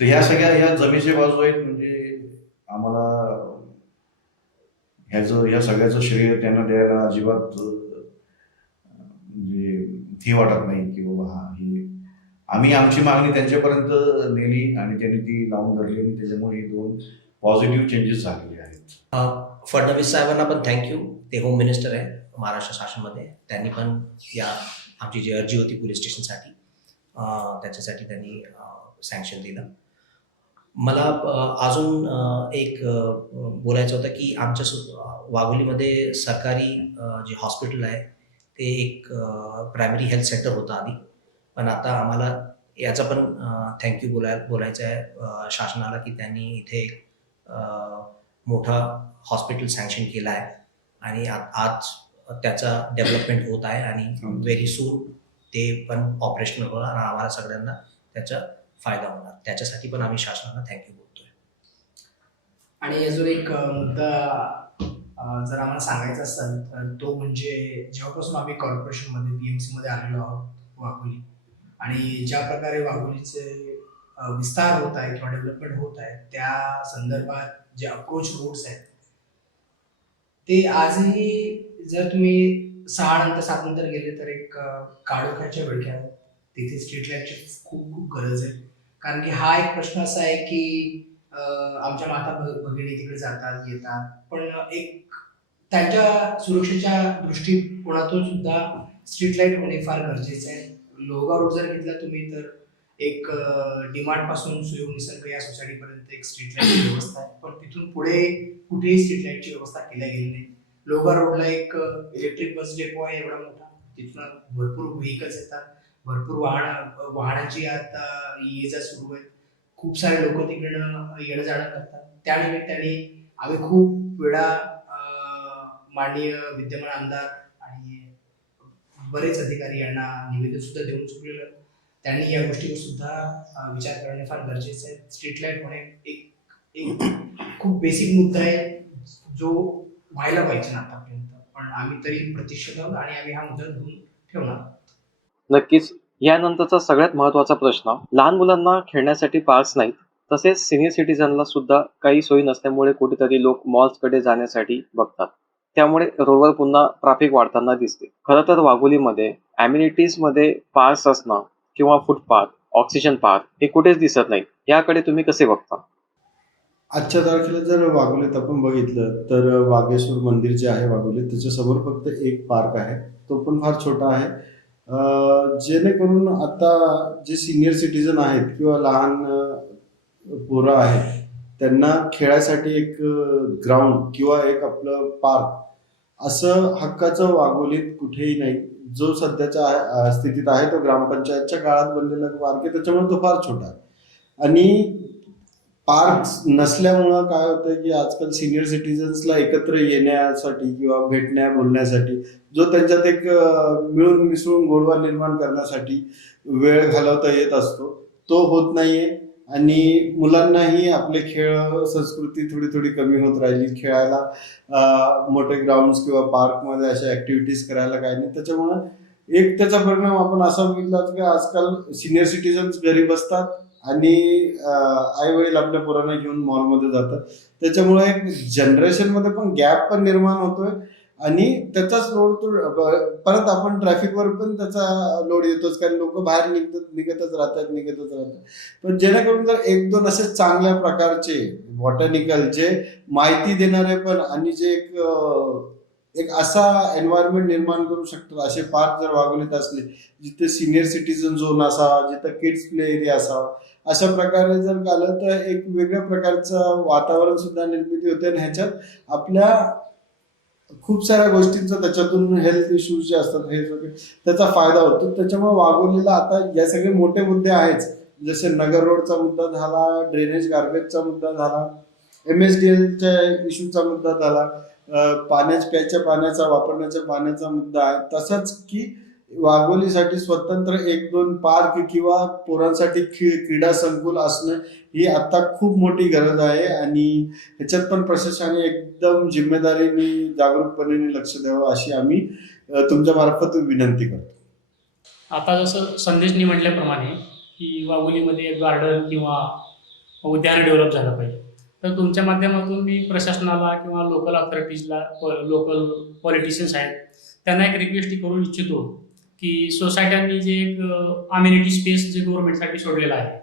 तर ह्या जमेचे बाजू आहेत. म्हणजे आम्हाला ह्या सगळ्याचं श्रेय त्यांना द्यायला अजिबात म्हणजे ही वाटत नाही की बाबा ही आम्ही आमची मागणी त्यांच्यापर्यंत नेली आणि त्यांनी ती लावून धरली आणि त्याच्यामुळे ही 2 पॉझिटिव्ह चेंजेस झालेले आहेत. फडणवीस साहेबांना पण थँक्यू. ते होम मिनिस्टर आहे महाराष्ट्र शासनामध्ये. त्यांनी पण या आमची जी अर्जी होती पोलीस स्टेशनसाठी त्याच्यासाठी त्यांनी सँक्शन दिलं. मला अजून एक बोलायचं होतं की आमच्या वाघोलीमध्ये सरकारी जे हॉस्पिटल आहे ते एक प्रायमरी हेल्थ सेंटर होतं आधी, पण आता आम्हाला याचा पण थँक्यू बोलायचं आहे शासनाला की त्यांनी इथे एक मोठा हॉस्पिटल सँक्शन केला आहे आणि आज त्याचा डेव्हलपमेंट होत आहे आणि व्हेरी सून ते पण ऑपरेशनल होणार आणि आम्हाला सगळ्यांना त्याचा फायदा होणार. त्याच्यासाठी पण आम्ही शासनाला थँक्यू बोलतोय. आणि अजून एक मुद्दा जर आम्हाला सांगायचा असेल तर तो म्हणजे जेव्हापासून आम्ही कॉर्पोरेशनमध्ये PMC मध्ये आलेलो आहोत वाघोली, आणि ज्या प्रकारे वाघोलीचे विस्तार होत आहे किंवा डेव्हलपमेंट होत आहे त्या संदर्भात जे अप्रोच रोड्स आहेत ते आजही जर तुम्ही 6 नंतर 7 नंतर गेले तर एक काळोखाच्या विळख्यात तिथे स्ट्रीट लाईटची खूप खूप गरज आहे. कारण की हा एक प्रश्न असा आहे की आमच्या माता भगिनी तिकडे जातात येतात, पण एक त्यांच्या सुरक्षेच्या दृष्टिकोनातून सुद्धा स्ट्रीट लाईट होणे फार गरजेचं आहे. लोहगाव रोड जर घेतला तुम्ही तर एक डिमांड पासून सुयोग निसर्ग या सोसायटीपर्यंत एक स्ट्रीट लाईटची व्यवस्था आहे, पण तिथून पुढे कुठेही स्ट्रीट लाईटची व्यवस्था केल्या गेली नाही. लोगा रोडला एक इलेक्ट्रिक बस डेपो आहे एवढा मोठा, तिथून भरपूर व्हेकल्स येतात, भरपूर वाहनाची आता ये जा सुरू आहे. खूप सारे लोक तिकडनं येणं जाणं करतात. त्यानिमित्ताने आम्ही खूप वेळा माननीय विद्यमान आमदार आणि बरेच अधिकारी यांना निवेदन सुद्धा देऊन चुकलेलं. त्यांनी या गोष्टीवर सुद्धा विचार करणे फार गरजेचं आहे. स्ट्रीट लाईट होणे एक खूप बेसिक मुद्दा आहे जो व्हायला पाहिजे ना आतापर्यंत, पण आम्ही तरी प्रतीक्षेत आहोत आणि आम्ही हा मुद्दा धरून ठेवणार. नक्कीच. यानंतरचा सगळ्यात महत्त्वाचा प्रश्न, लहान मुलांना खेळण्यासाठी पार्क्स नाहीत, तसेच सिनियर सिटीजनला सुद्धा काही सोयी नसल्यामुळे कुठेतरी लोक मॉल्सकडे जाण्यासाठी बघतात. त्यामुळे रोडवर पुन्हा ट्रॅफिक वाढताना दिसते. खरं तर वाघोलीमध्ये ॲम्युनिटीजमध्ये पार्क्स असणं किंवा फुटपाथ, ऑक्सिजन पार्क हे कुठेच दिसत नाही. याकडे तुम्ही कसे बघता? आजच्या तारखेला जर वाघोलीत आपण बघितलं तर वाघेश्वर मंदिर जे आहे वाघोलीत त्याच्यासमोर फक्त एक पार्क आहे, तो पण फार छोटा आहे. जेणेकरून आता जे सिनियर सिटीजन आहेत किंवा लहान पोरं आहेत त्यांना खेळायसाठी एक ग्राउंड किंवा एक आपलं पार्क असं हक्काचं वाघोलीत कुठेही नाही. जो सध्याच्या स्थितीत आहे तो ग्रामपंचायतच्या काळात बनलेला पार्क आहे, त्याच्यामुळे तो फार छोटा आहे. आणि पार्क नसल्यामुळं काय होतं की आजकाल सिनियर सिटीजन्सला एकत्र येण्यासाठी किंवा भेटण्या बोलण्यासाठी जो त्यांच्यात एक मिळून मिसळून गोडवा निर्माण करण्यासाठी वेळ घालवता येत असतो तो होत नाहीये. आणि मुलांनाही आपले खेळ संस्कृती थोडी थोडी कमी होत राहिली. खेळायला मोठे ग्राउंड्स किंवा पार्कमध्ये अशा ऍक्टिव्हिटीज करायला काय नाही. त्याच्यामुळं एक त्याचा परिणाम आपण असा बघितला की आजकाल सिनियर सिटीजन्स घरी बसतात आणि आई वडील आपल्या पोरांना घेऊन मॉलमध्ये जातात. त्याच्यामुळे एक जनरेशनमध्ये पण गॅप पण निर्माण होतोय आणि त्याचाच लोड तो परत आपण ट्रॅफिकवर पण त्याचा लोड येतोच, कारण लोक बाहेर निघतच राहतात. पण जेणेकरून जर एक दोन असे चांगल्या प्रकारचे बॉटॅनिकल जे माहिती देणारे पण आणि जे एक असा एन्व्हायरमेंट निर्माण करू शकतात असे पार्क जर वागवलीत असले जिथे सिनियर सिटीजन झोन असावा, जिथे किड्स प्ले एरिया असावा, अशा प्रकारे जर आलं तर एक वेगळ्या प्रकारचं वातावरण सुद्धा निर्मिती होते आणि ह्याच्यात आपल्या खूप साऱ्या गोष्टींचा त्याच्यातून हेल्थ इश्यूज जे असतात हे सगळे त्याचा फायदा होतो. त्याच्यामुळे वाघोलीला आता या सगळे मोठे मुद्दे आहेच, जसे नगर रोडचा मुद्दा झाला, ड्रेनेज गार्बेजचा मुद्दा झाला, MSDLच्या इश्यूचा मुद्दा झाला, प्यायच्या पाण्याचा वापरण्याच्या पाण्याचा मुद्दा आहे. तसंच की वाघोलीसाठी स्वतंत्र एक दोन पार्क किंवा पोरांसाठी क्रीडा संकुल असणं ही आता खूप मोठी गरज आहे आणि ह्याच्यात पण प्रशासनाने एकदम जिम्मेदारीने जागरूकपणे लक्ष द्यावं अशी आम्ही तुमच्या मार्फत विनंती करतो. आता जसं संदेशनी म्हटल्याप्रमाणे की वाघोलीमध्ये एक गार्डन किंवा उद्यान डेव्हलप झालं पाहिजे, तर तुमच्या माध्यमातून मी प्रशासनाला किंवा लोकल अथॉरिटीजला, लोकल पॉलिटिशियन्स आहेत त्यांना एक रिक्वेस्ट करू इच्छितो की सोसायट्यांनी जे एक अम्युनिटी स्पेस जे गव्हर्नमेंटसाठी सोडलेला आहे,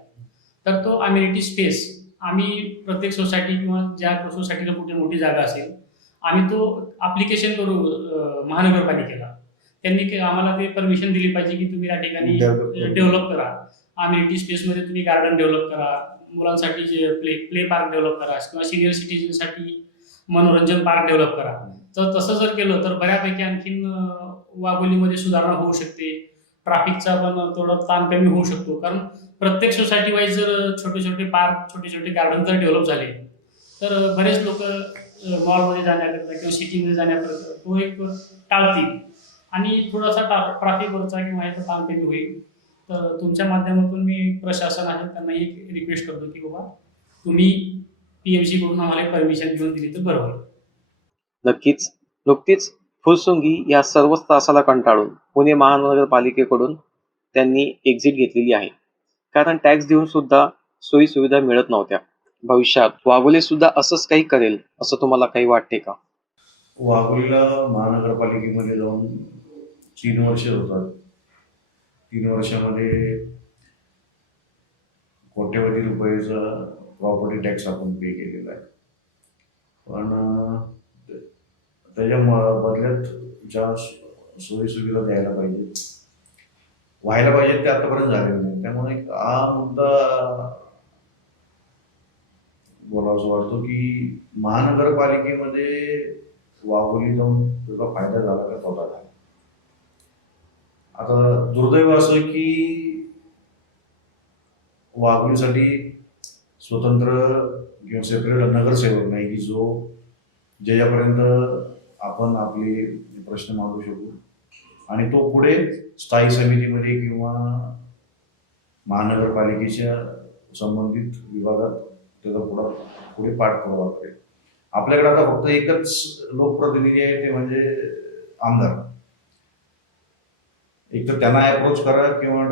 तर तो अम्युनिटी स्पेस आम्ही प्रत्येक सोसायटी किंवा ज्या सोसायटीला कुठे मोठी जागा असेल आम्ही तो अप्लिकेशन करू महानगरपालिकेला. त्यांनी आम्हाला ते परमिशन दिली पाहिजे की तुम्ही त्या ठिकाणी डेव्हलप करा, अम्युनिटी स्पेसमध्ये तुम्ही गार्डन डेव्हलप करा, मुलांसाठी जे प्ले पार्क डेव्हलप करा किंवा सिनियर सिटीजनसाठी मनोरंजन पार्क डेव्हलप करा. तर तसं जर केलं तर बऱ्यापैकी आणखीन वाघोलीमध्ये सुधारणा होऊ शकते. ट्रॅफिकचा पण थोडं ताण कमी होऊ शकतो, कारण प्रत्येक सोसायटी वाईज जर छोटे छोटे पार्क, छोटे छोटे गार्डन जर डेव्हलप झाले तर बरेच लोक मॉलमध्ये जाण्याकरता किंवा सिटीमध्ये जाण्याकरता तो एक टाळतील आणि थोडासा ट्रॅफिकवरचा किंवा ह्याचा ताण कमी होईल. तर तुमच्या माध्यमातून मी प्रशासन आहे त्यांना एक रिक्वेस्ट करतो की बाबा तुम्ही PMC कडून आम्हाला परमिशन घेऊन दिली तर बरं होईल. नक्कीच. नुकतीच फुरसुंगी या सर्वच त्रासाला कंटाळून पुणे महानगरपालिकेकडून त्यांनी एक्झिट घेतलेली आहे, कारण टॅक्स देऊन सुद्धा सोयी सुविधा मिळत नव्हत्या. भविष्यात वाघोली सुद्धा असंच काही करेल असं तुम्हाला काही वाटते का? वाघोलीला महानगरपालिकेमध्ये जाऊन 3 वर्ष होतात. 3 वर्षामध्ये कोट्यवधी रुपयाचा प्रॉपर्टी टॅक्स आपण पे केलेला आहे, पण त्याच्या बदल्यात ज्या सोयी सुविधा द्यायला पाहिजे व्हायला पाहिजे ते आतापर्यंत झालेलं नाही. त्यामुळे हा मुद्दा बोलावंसं वाटतो की महानगरपालिकेमध्ये वाघोली जाऊन त्याचा फायदा झाला का तोटा झाला. आता दुर्दैव असं की वाघोलीसाठी स्वतंत्र किंवा सेपरेट नगरसेवक नाही की ज्याच्यापर्यंत आपण आपले प्रश्न मांडू शकू आणि तो पुढे स्थायी समितीमध्ये किंवा महानगरपालिकेच्या संबंधित विभागात त्याचा पुढे पाठपुरावा करेल. आपल्याकडे आता फक्त एकच लोकप्रतिनिधी आहे, ते म्हणजे आमदार. एक तर त्यांना अप्रोच करा किंवा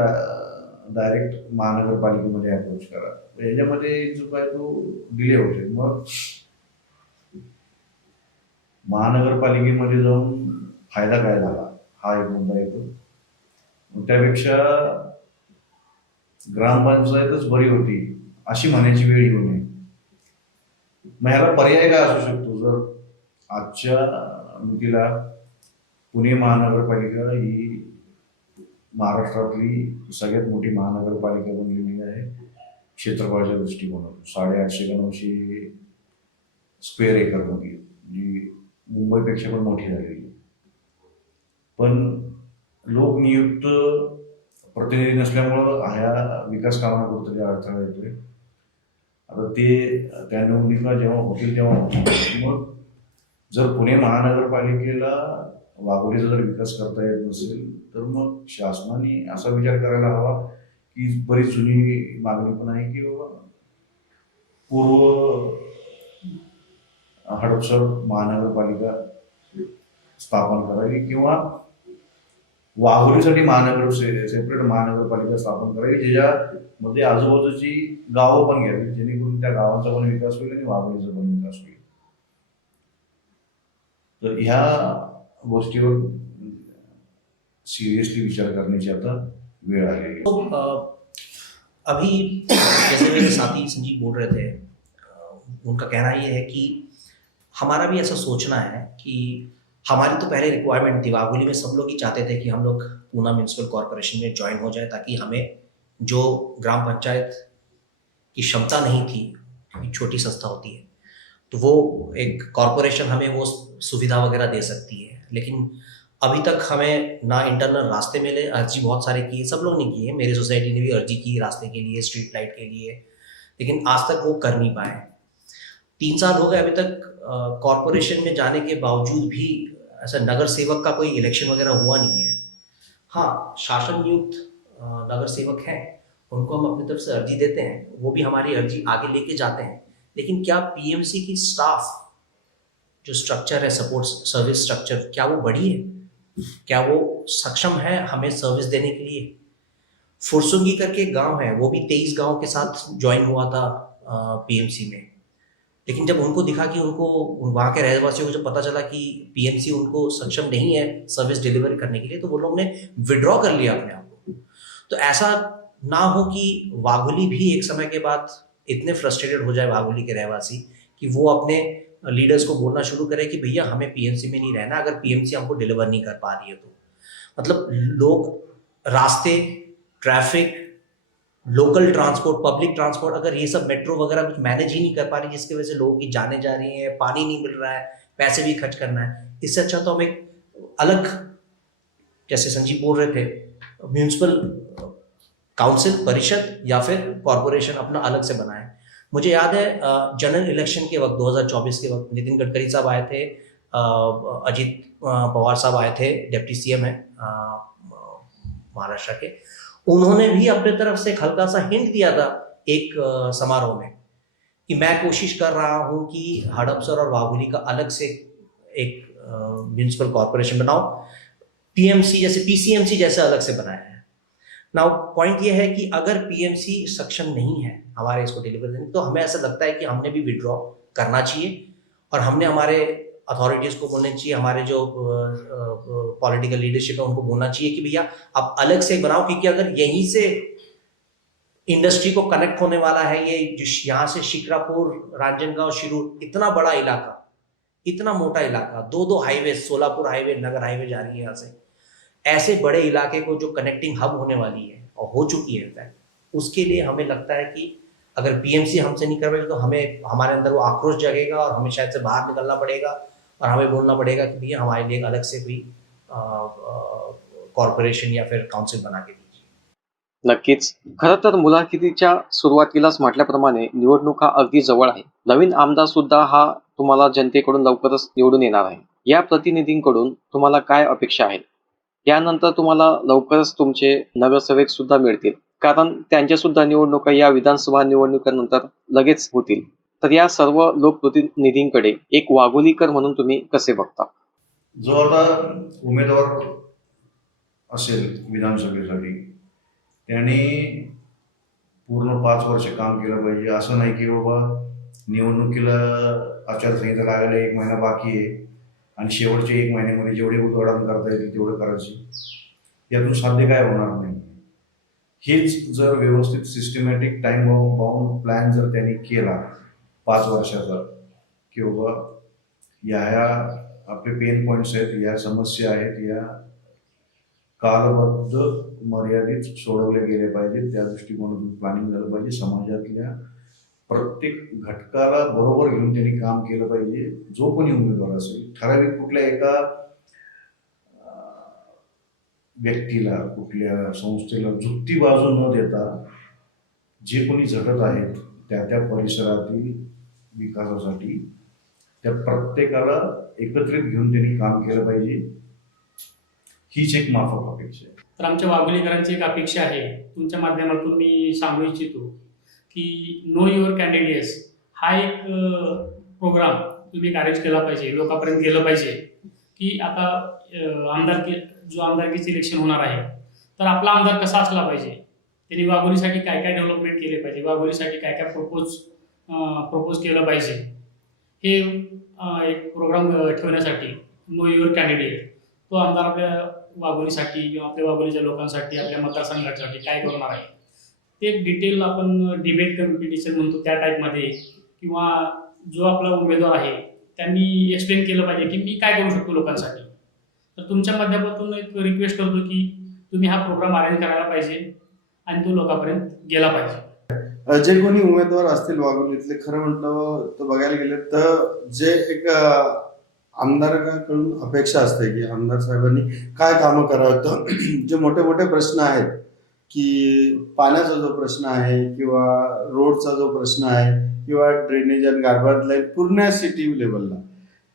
डायरेक्ट महानगरपालिकेमध्ये अप्रोच करा. याच्यामध्ये जो काय तो डिले होते. मग महानगरपालिकेमध्ये जाऊन फायदा काय झाला हा एक मुद्दा येतो. त्यापेक्षा ग्रामपंचायतच बरी होती अशी म्हणायची वेळ येऊ नये. मग ह्याला पर्याय काय असू शकतो. जर आजच्या मितीला पुणे महानगरपालिका ही महाराष्ट्रातली सगळ्यात मोठी महानगरपालिका बनलेली आहे क्षेत्रफळाच्या दृष्टिकोनातून, 850 का 900 स्क्वेअर एकरमध्ये, जी मुंबईपेक्षा पण मोठी झालेली. पण लोकनियुक्त प्रतिनिधी नसल्यामुळं ह्या विकास कामांना कुठेतरी अडथळा येतोय. आता त्या निवडणुका जेव्हा होतील तेव्हा होतील. मग जर पुणे महानगरपालिकेला वाघोलीचा जर विकास करता येत नसेल तर मग शासनाने असा विचार करायला हवा की बरीच जुनी मागणी पण आहे की बाबा पूर्व हडपसर महानगरपालिका स्थापन करावी किंवा वाघोलीसाठी सेपरेट महानगरपालिका स्थापन करावी, ज्याच्यामध्ये आजूबाजूची गावं पण घ्यावी, जेणेकरून त्या गावांचा पण विकास होईल आणि वाघोलीचा पण विकास होईल. तर ह्या गोष्टीवर सीरियसली विचार करण्याची आता वेळ आलेली है। तो अभी जैसे मेरे साथी संजीव बोल रहे थे, उनका कहना ये है कि हमारा भी ऐसा सोचना है कि हमारी तो पहले रिक्वायरमेंट थी, वाघोली में सब लोग ही चाहते थे कि हम लोग पूना म्यूनसिपल कॉरपोरेशन में ज्वाइन हो जाए, ताकि हमें जो ग्राम पंचायत की क्षमता नहीं थी, एक छोटी संस्था होती है, तो वो एक कॉरपोरेशन हमें वो सुविधा वगैरह दे सकती है। लेकिन अभी तक हमें ना इंटरनल रास्ते मिले, अर्जी बहुत सारे की, सब लोग ने की है, मेरी सोसाइटी ने भी अर्जी की रास्ते के लिए, स्ट्रीट लाइट के लिए, लेकिन आज तक वो कर नहीं पाए। 3 साल हो गए अभी तक कॉरपोरेशन में जाने के बावजूद भी ऐसा नगर सेवक का कोई इलेक्शन वगैरह हुआ नहीं है। हाँ, शासन नियुक्त नगर सेवक हैं, उनको हम अपनी तरफ से अर्जी देते हैं, वो भी हमारी अर्जी आगे लेके जाते हैं, लेकिन क्या पीएमसी की स्टाफ जो स्ट्रक्चर है, सपोर्ट सर्विस स्ट्रक्चर, क्या वो बड़ी है? क्या वो सक्षम है हमें सर्विस देने के लिए? फुरसुंगी करके एक गांव है, वो भी 23 गांव के साथ ज्वाइन हुआ था पीएमसी में, लेकिन जब उनको दिखा कि उनको वहाँ के रहवासियों को जब पता चला कि पीएमसी उनको सक्षम नहीं है सर्विस डिलीवर करने के लिए, तो वो लोग ने विड्रॉ कर लिया अपने आप को। तो ऐसा ना हो कि वाघोली भी एक समय के बाद इतने फ्रस्ट्रेटेड हो जाए वाघोली के रहवासी कि वो अपने लीडर्स को बोलना शुरू करे कि भैया हमें पीएमसी में नहीं रहना, अगर पीएमसी हमको डिलीवर नहीं कर पा रही है तो। मतलब लोग रास्ते, traffic, local transport, public transport, अगर ये सब मेट्रो वगैरह कुछ मैनेज ही नहीं कर पा रही, जिसकी वजह से लोगों की जाने जा रही हैं, पानी नहीं मिल रहा है, पैसे भी खर्च करना है, इससे अच्छा तो हम एक अलग, जैसे संजीव बोल रहे थे, म्यूनसिपल काउंसिल, परिषद या फिर कॉरपोरेशन अपना अलग से बनाए। मुझे याद है जनरल इलेक्शन के वक्त 2024 के वक्त नितिन गडकरी साहब आए थे, अजीत पवार साहब आए थे, डिप्टी सीएम है महाराष्ट्र के, उन्होंने भी अपने तरफ से एक हल्का सा हिंट दिया था एक समारोह में कि मैं कोशिश कर रहा हूं कि हड़पसर और वाघोली का अलग से एक म्यूनसिपल कॉरपोरेशन बनाओ, पीएमसी जैसे, पीसीएमसी जैसे अलग से बनाया है। नाउ पॉइंट ये है कि अगर पीएमसी सक्षम नहीं है हमारे इसको डिलीवर देने, तो हमें ऐसा लगता है कि हमने भी विड्रॉ करना चाहिए और हमने हमारे अथॉरिटीज़ को बोलना चाहिए, हमारे जो पॉलिटिकल लीडरशिप है उनको बोलना चाहिए कि भैया आप अलग से बनाओ, क्योंकि अगर यहीं से इंडस्ट्री को कनेक्ट होने वाला है, ये जो यहाँ से शिक्रापुर, रांजनगांव, शिरूर, इतना बड़ा इलाका, इतना मोटा इलाका, 2 हाईवे, सोलापुर हाईवे, नगर हाईवे जा रही है यहाँ से, ऐसे बड़े इलाके को जो कनेक्टिंग हब होने वाली है और हो चुकी है इनफैक्ट, उसके लिए हमें लगता है कि अगर पीएमसी हमसे नहीं करवाएगी तो हमें, हमारे अंदर वो आक्रोश जगेगा और हमें शायद से बाहर निकलना पड़ेगा और हमें बोलना पड़ेगा कि भैया हमारे लिए एक अलग से कोई कॉर्पोरेशन या फिर काउंसिल बना के दीजिए। नक्कीच. खरं तर मुलाखतीच्या सुरुवातीलाच म्हटल्याप्रमाणे निवडणुका अगदी जवळ आहे. नवीन आमदार सुद्धा हा तुम्हाला जनतेकडून लवकरच निवडून येणार आहे. या प्रतिनिधींकडून तुम्हाला काय अपेक्षा आहेत? यानंतर तुम्हाला लवकरच तुमचे नगरसेवक सुद्धा मिळतील, कारण त्यांच्या सुद्धा निवडणुका या विधानसभा निवडणुकांनंतर लगेच होतील. तर या सर्व लोकप्रतिनिधींकडे एक वाघोलीकर म्हणून तुम्ही कसे बघता? जो आता उमेदवार असेल विधानसभेसाठी त्यांनी पूर्ण 5 वर्ष काम केलं पाहिजे. असं नाही की बाबा निवडणुकीला आचारसंहिता लागायला 1 महिना बाकी आहे आणि शेवटच्या 1 महिन्यामध्ये जेवढे उधळण करता येतील तेवढं करायची. यातून साध्य काय होणार नाही. हेच जर व्यवस्थित सिस्टमॅटिक टाइम बाउंड प्लॅन जर त्यांनी केला 5 वर्षाचा, की बाबा ह्या आपले पेन पॉईंट्स आहेत, या समस्या आहेत, या कालबद्ध मर्यादित सोडवल्या गेल्या पाहिजेत, त्या दृष्टिकोनातून प्लॅनिंग झालं पाहिजे. समाजातल्या प्रत्येक घटकाला बरोबर घेऊन त्यांनी काम केलं पाहिजे. जो कोणी उमेदवार असेल, ठराविक कुठल्या एका व्यक्तीला, कुठल्या संस्थेला झुकती बाजू न देता जे कोणी झटत आहेत त्या परिसरातील विकासासाठी त्या प्रत्येकाला एकत्रित घेऊन त्यांनी काम केलं पाहिजे. हीच एक माफक अपेक्षा आहे. तर आमच्या वाघोलीकरांची एक अपेक्षा आहे, तुमच्या माध्यमातून मी सांगू इच्छितो की नो युअर कॅन्डिडेट्स हा एक प्रोग्राम तुम्ही अरेंज केला पाहिजे, लोकांपर्यंत गेलं पाहिजे. की आता आमदारकीचं इलेक्शन होणार आहे, तर आपला आमदार कसा असला पाहिजे, त्यांनी वाघोलीसाठी काय काय डेव्हलपमेंट केले पाहिजे, वाघोलीसाठी काय काय प्रपोज केलं पाहिजे, हे एक प्रोग्राम ठेवण्यासाठी नो युअर कॅन्डिडेट तो आमदार आपल्या वाघोलीसाठी किंवा आपल्या वाघोलीच्या लोकांसाठी, आपल्या मतदारसंघासाठी काय करणार आहे ते एक डिटेल आपण डिबेट कॉम्पिटिशन म्हणतो त्या टाईपमध्ये, किंवा जो आपला उमेदवार आहे त्यांनी एक्सप्लेन केलं पाहिजे की मी काय करू शकतो लोकांसाठी. तर तुमच्या माध्यमातून एक रिक्वेस्ट करतो की तुम्ही हा प्रोग्राम अरेंज करायला पाहिजे आणि तो लोकांपर्यंत गेला पाहिजे. जे कोणी उमेदवार असतील वाघोलीतले, खरं म्हटलं तर बघायला गेलं तर जे एक आमदाराकडून अपेक्षा असते की आमदार साहेबांनी काय कामं करावं. तर जे मोठे मोठे प्रश्न आहेत की पाण्याचा जो प्रश्न आहे किंवा रोडचा जो प्रश्न आहे किंवा ड्रेनेज आणि गार्बेज लाईन पूर्ण सिटी लेवलला,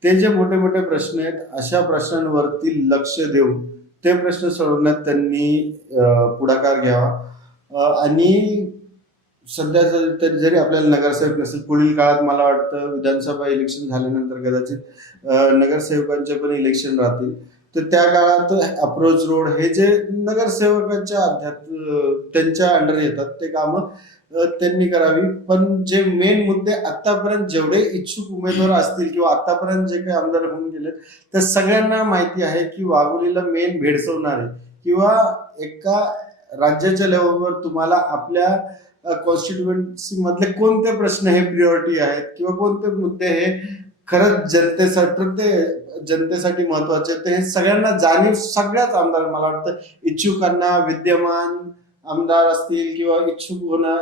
ते जे मोठे मोठे प्रश्न आहेत, अशा प्रश्नांवरती लक्ष देऊन ते प्रश्न सोडवण्यात त्यांनी पुढाकार घ्यावा. आणि सध्या जरी आपल्याला नगरसेवक नसेल, पुढील काळात मला वाटतं विधानसभा इलेक्शन झाल्यानंतर कदाचित नगरसेवकांचे पण इलेक्शन राहतील, तर त्या काळात अप्रोच रोड हे जे नगरसेवकांच्या त्यांच्या अंडर येतात ते कामं त्यांनी करावी. पण जे मेन मुद्दे आतापर्यंत जेवढे इच्छुक उमेदवार असतील किंवा आतापर्यंत जे काही आमदार होऊन गेले त्या सगळ्यांना माहिती आहे की वाघोलीला मेन भेडसवणारे किंवा एका राज्याच्या लेवलवर तुम्हाला आपल्या कॉन्स्टिट्युएन्सी मधले कोणते प्रश्न हे प्रिऑरिटी आहेत किंवा कोणते मुद्दे हे खरंच प्रत्येक जनतेसाठी महत्वाचे, तर हे सगळ्यांना जाणीव सगळ्याच आमदार, मला वाटतं इच्छुकांना, विद्यमान आमदार असतील किंवा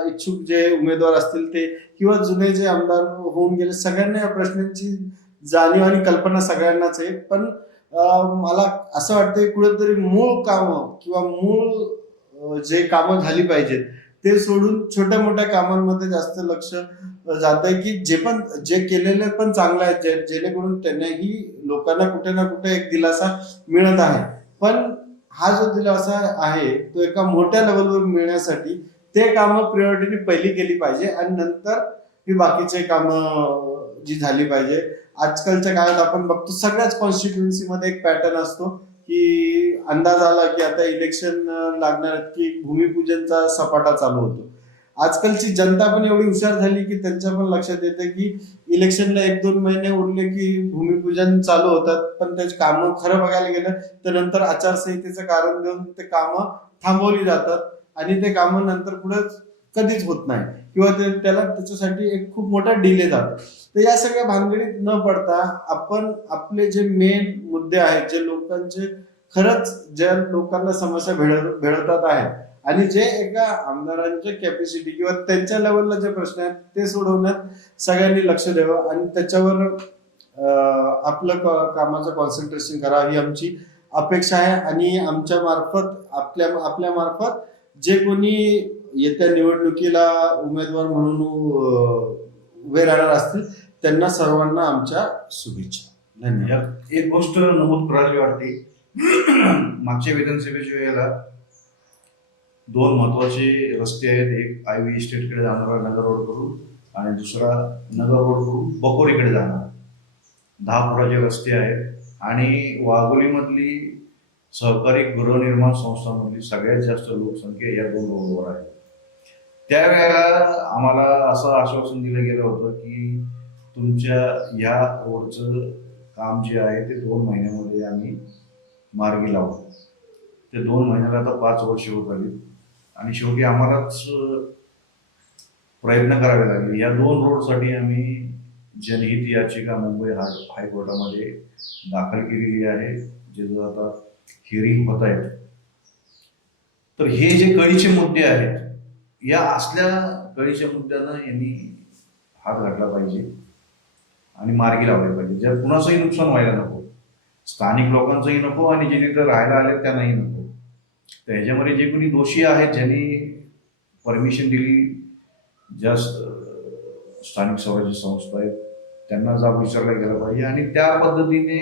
इच्छुक जे उमेदवार असतील ते किंवा जुने जे आमदार होऊन गेले, सगळ्यांना या प्रश्नांची जाणीव आणि कल्पना सगळ्यांनाच आहे. पण मला असं वाटतं कुठेतरी मूळ कामं किंवा मूळ जे कामं झाली पाहिजेत ते सोडून छोट्या मोठ्या कामांमध्ये जास्त लक्ष जात आहे की जे केलेले पण चांगलं आहे, जेणेकरून त्यांनाही लोकांना कुठे ना कुठे एक दिलासा मिळत आहे. पण हा जो दिलासा आहे तो एका मोठ्या लेवलवर मिळण्यासाठी ते कामं प्रिऑरिटीने पहिली केली पाहिजे आणि नंतर ही बाकीचे कामं जी झाली पाहिजे. आजकालच्या काळात आपण बघतो सगळ्याच कॉन्स्टिट्युएन्सीमध्ये एक पॅटर्न असतो की अंदाज आला की आता इलेक्शन लागणार की भूमिपूजनचा सपाटा चालू होतो. आजकालची जनता पण एवढी हुशार झाली की त्यांच्या पण लक्षात येते की इलेक्शनला 1-2 महिने उरले की भूमिपूजन चालू होतात, पण त्याची कामं खरं बघायला गेलं तर नंतर आचारसंहितेचं कारण देऊन ते कामं थांबवली जातात आणि ते कामं नंतर पुढे कधीच होत नाही किंवा त्याला त्याच्यासाठी एक खूप मोठा डिले जातो. तर या सगळ्या भानगडीत न पडता आपण आपले जे मेन मुद्दे आहेत, जे लोकांचे खरंच ज्या लोकांना समस्या भेडतात आहे आणि जे एका आमदारांच्या कॅपॅसिटी किंवा त्यांच्या लेवलला जे प्रश्न आहेत ते सोडवण्यात सगळ्यांनी लक्ष द्यावं आणि त्याच्यावर आपलं कामाचं कॉन्सन्ट्रेशन करावं ही आमची अपेक्षा आहे. आणि आमच्या मार्फत आपल्या मार्फत जे कोणी येत्या निवडणुकीला उमेदवार म्हणून उभे राहणार असतील त्यांना सर्वांना आमच्या शुभेच्छा. धन्यवाद. यात एक गोष्ट नमूद करावी वाटते. मागच्या विधानसभेच्या वेळेला 2 महत्वाचे रस्ते आहेत. एक आयव्ही इस्टेटकडे जाणारा नगर रोड करून आणि दुसरा नगर रोड करून बकोरीकडे जाणारा 10 फुटाचे रस्ते आहेत. आणि वाघोलीमधली सहकारी गृहनिर्माण संस्थांमधली सगळ्यात जास्त लोकसंख्या या 2 रोडवर आहे. त्यावेळेला आम्हाला असं आश्वासन दिलं गेलं होतं की तुमच्या ह्या रोडचं काम जे आहे ते 2 महिन्यामध्ये आम्ही मार्गी लावू. ते 2 महिन्याला आता 5 वर्ष होत आली आणि शेवटी आम्हालाच प्रयत्न करावे लागले. या 2 रोडसाठी आम्ही जनहित याचिका मुंबई हायकोर्टामध्ये दाखल केलेली आहे, ज्याचं आता हिअरिंग होत आहेत. तर हे जे कळीचे मुद्दे आहेत, या असल्या कळीच्या मुद्द्यांना यांनी हात घातला पाहिजे आणि मार्गी लावले पाहिजे. जर कुणाचंही नुकसान व्हायला नको, स्थानिक लोकांचंही नको आणि जे तिथं राहायला आले त्यांनाही नको. तर ह्याच्यामध्ये जे कोणी दोषी आहेत, ज्यांनी परमिशन दिली, ज्या स्थानिक स्वराज्य संस्था आहेत, त्यांना जाब विचारला गेला पाहिजे आणि त्या पद्धतीने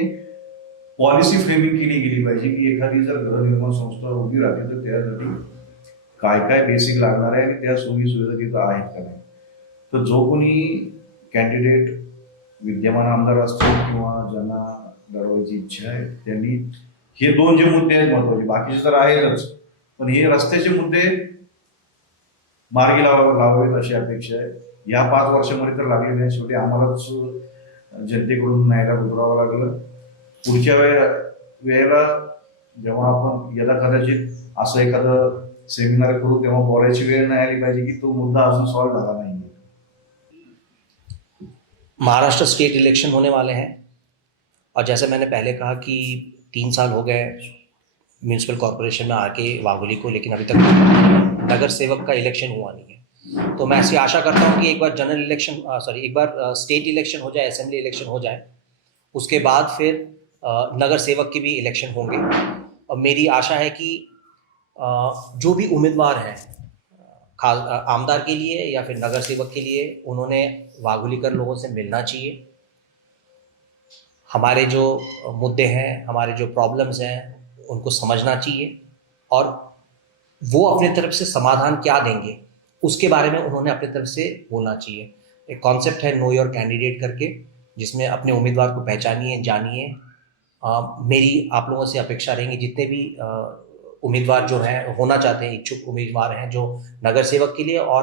पॉलिसी फ्रेमिंग केली गेली पाहिजे की एखादी जर गृहनिर्माण संस्था उभी राहते तर त्यासाठी काय काय बेसिक लागणार आहे आणि त्या सोयी सुविधा तिथं आहेत का नाही. तर जो कोणी कॅन्डिडेट विद्यमान आमदार असतील किंवा ज्यांना लढवायची इच्छा आहे त्यांनी हे 2 जे मुद्दे आहेत महत्वाचे, बाकीचे तर आहेतच, पण हे रस्त्याचे मुद्दे मार्गी लावावेत अशी अपेक्षा आहे. या 5 वर्षामध्ये तर लागलेले आहे. शेवटी आम्हालाच जनतेकडून न्यायला उतरावं लागलं. पुढच्या वेळेला जेव्हा आपण याला कदाचित असं एखादं सेमिनार करू तेव्हा बोलायची वेळ नाही आली पाहिजे की तो मुद्दा अजून सॉल्व झाला नाही. महाराष्ट्र स्टेट इलेक्शन होने वाले हैं और जैसे मैंने पहले कहा कि 3 साल हो गए म्यूनसिपल कॉरपोरेशन में आके वाघोली को, लेकिन अभी तक नगर सेवक का इलेक्शन हुआ नहीं है. तो मैं ऐसी आशा करता हूँ कि एक बार जनरल इलेक्शन एक बार स्टेट इलेक्शन हो जाए, असेंबली इलेक्शन हो जाए, उसके बाद फिर नगर सेवक के भी इलेक्शन होंगे. और मेरी आशा है कि जो भी उम्मीदवार हैं खास आमदार के लिए या फिर नगर सेवक के लिए, उन्होंने वाघोलीकर लोगों से मिलना चाहिए. हमारे जो मुद्दे हैं, हमारे जो प्रॉब्लम्स हैं, उनको समझना चाहिए और वो अपने तरफ से समाधान क्या देंगे उसके बारे में उन्होंने अपनी तरफ से बोलना चाहिए. एक कॉन्सेप्ट है नो योर कैंडिडेट करके, जिसमें अपने उम्मीदवार को पहचानिए, जानिए. मेरी आप लोगों से अपेक्षा रहेंगी, जितने भी उम्मीदवार जो हैं होना चाहते हैं, इच्छुक उम्मीदवार हैं जो नगर सेवक के लिए और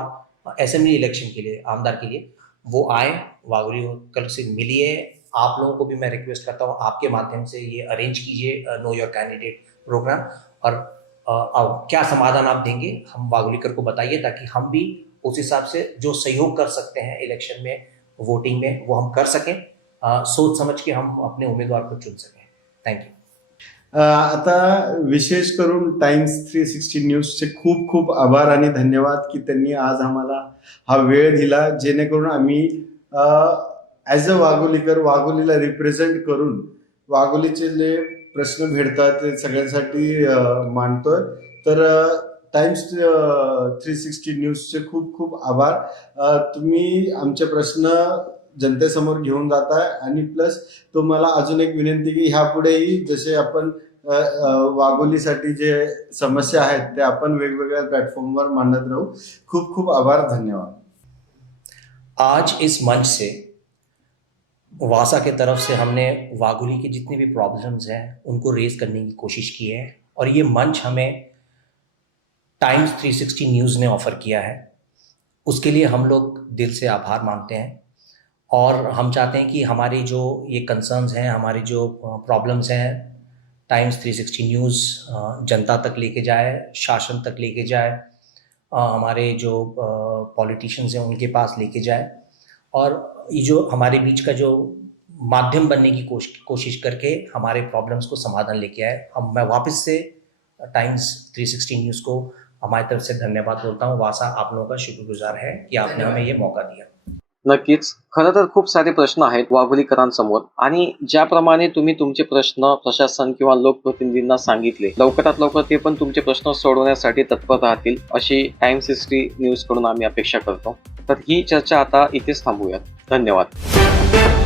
असेंबली इलेक्शन के लिए, आमदार के लिए, वो आए, वाघोलीकर से मिलिए. आप लोगों को भी मैं रिक्वेस्ट करता हूँ, आपके माध्यम से ये अरेंज कीजिए नो योर कैंडिडेट प्रोग्राम. और क्या समाधान आप देंगे हम वाघोलीकर को बताइए, ताकि हम भी उस हिसाब से जो सहयोग कर सकते हैं इलेक्शन में, वोटिंग में, वो हम कर सकें. सोच समझ के हम अपने उम्मीदवार को चुन सकें. Thank you. आता विशेष करून टाइम्स 360 न्यूजचे खूप खूप आभार आणि धन्यवाद की त्यांनी आज आम्हाला हा वेळ दिला, जेणेकरून आम्ही ॲज अ वाघोलीकर वाघोलीला रिप्रेझेंट करून वाघोलीचे जे प्रश्न भेटतात ते सगळ्यांसाठी मांडतोय. तर टाइम्स 360 न्यूजचे खूप खूप आभार. तुम्ही आमचे प्रश्न जनतेसमोर घेऊन जाताय आणि प्लस तुम्हाला अजून एक विनंती की ह्यापुढेही जसे आपण वाघोलीसाठी जे समस्या आहेत ते आपण वेगवेगळ्या प्लॅटफॉर्मवर मांडत राहू. खूप खूप आभार. धन्यवाद. आज इस मंच से वासा के तरफ से हमने वाघोली की जितनी भी प्रॉब्लम्स हैं उनको रेज करने की कोशिश की है और ये मंच हमें टाइम्स 360 न्यूज़ ने ऑफ़र किया है. उसके लिए हम लोग दिल से आभार मानते हैं और हम चाहते हैं कि हमारी जो ये कंसर्न्स हैं, हमारी जो प्रॉब्लम्स हैं, टाइम्स 360 न्यूज़ जनता तक लेके जाए, शासन तक लेके जाए, हमारे जो पॉलिटिशियंस हैं उनके पास लेके जाए. और ये जो हमारे बीच का जो माध्यम बनने की कोशिश करके हमारे प्रॉब्लम्स को समाधान लेके आए। मैं वापस से टाइम्स 360 न्यूज़ को हमारी तरफ से धन्यवाद बोलता हूँ। वासा आप लोगों का शुक्रगुजार है कि आपने हमें ये मौका दिया। नक्कीच. खरं तर खूप सारे प्रश्न आहेत वाघोलीकरांसमोर आणि ज्याप्रमाणे तुम्ही तुमचे प्रश्न प्रशासन किंवा लोकप्रतिनिधींना सांगितले, लवकरात लवकर ते पण तुमचे प्रश्न सोडवण्यासाठी तत्पर राहतील अशी टाइम्स 60 न्यूज कडून आम्ही अपेक्षा करतो. तर ही चर्चा आता इथेच थांबूयात. धन्यवाद.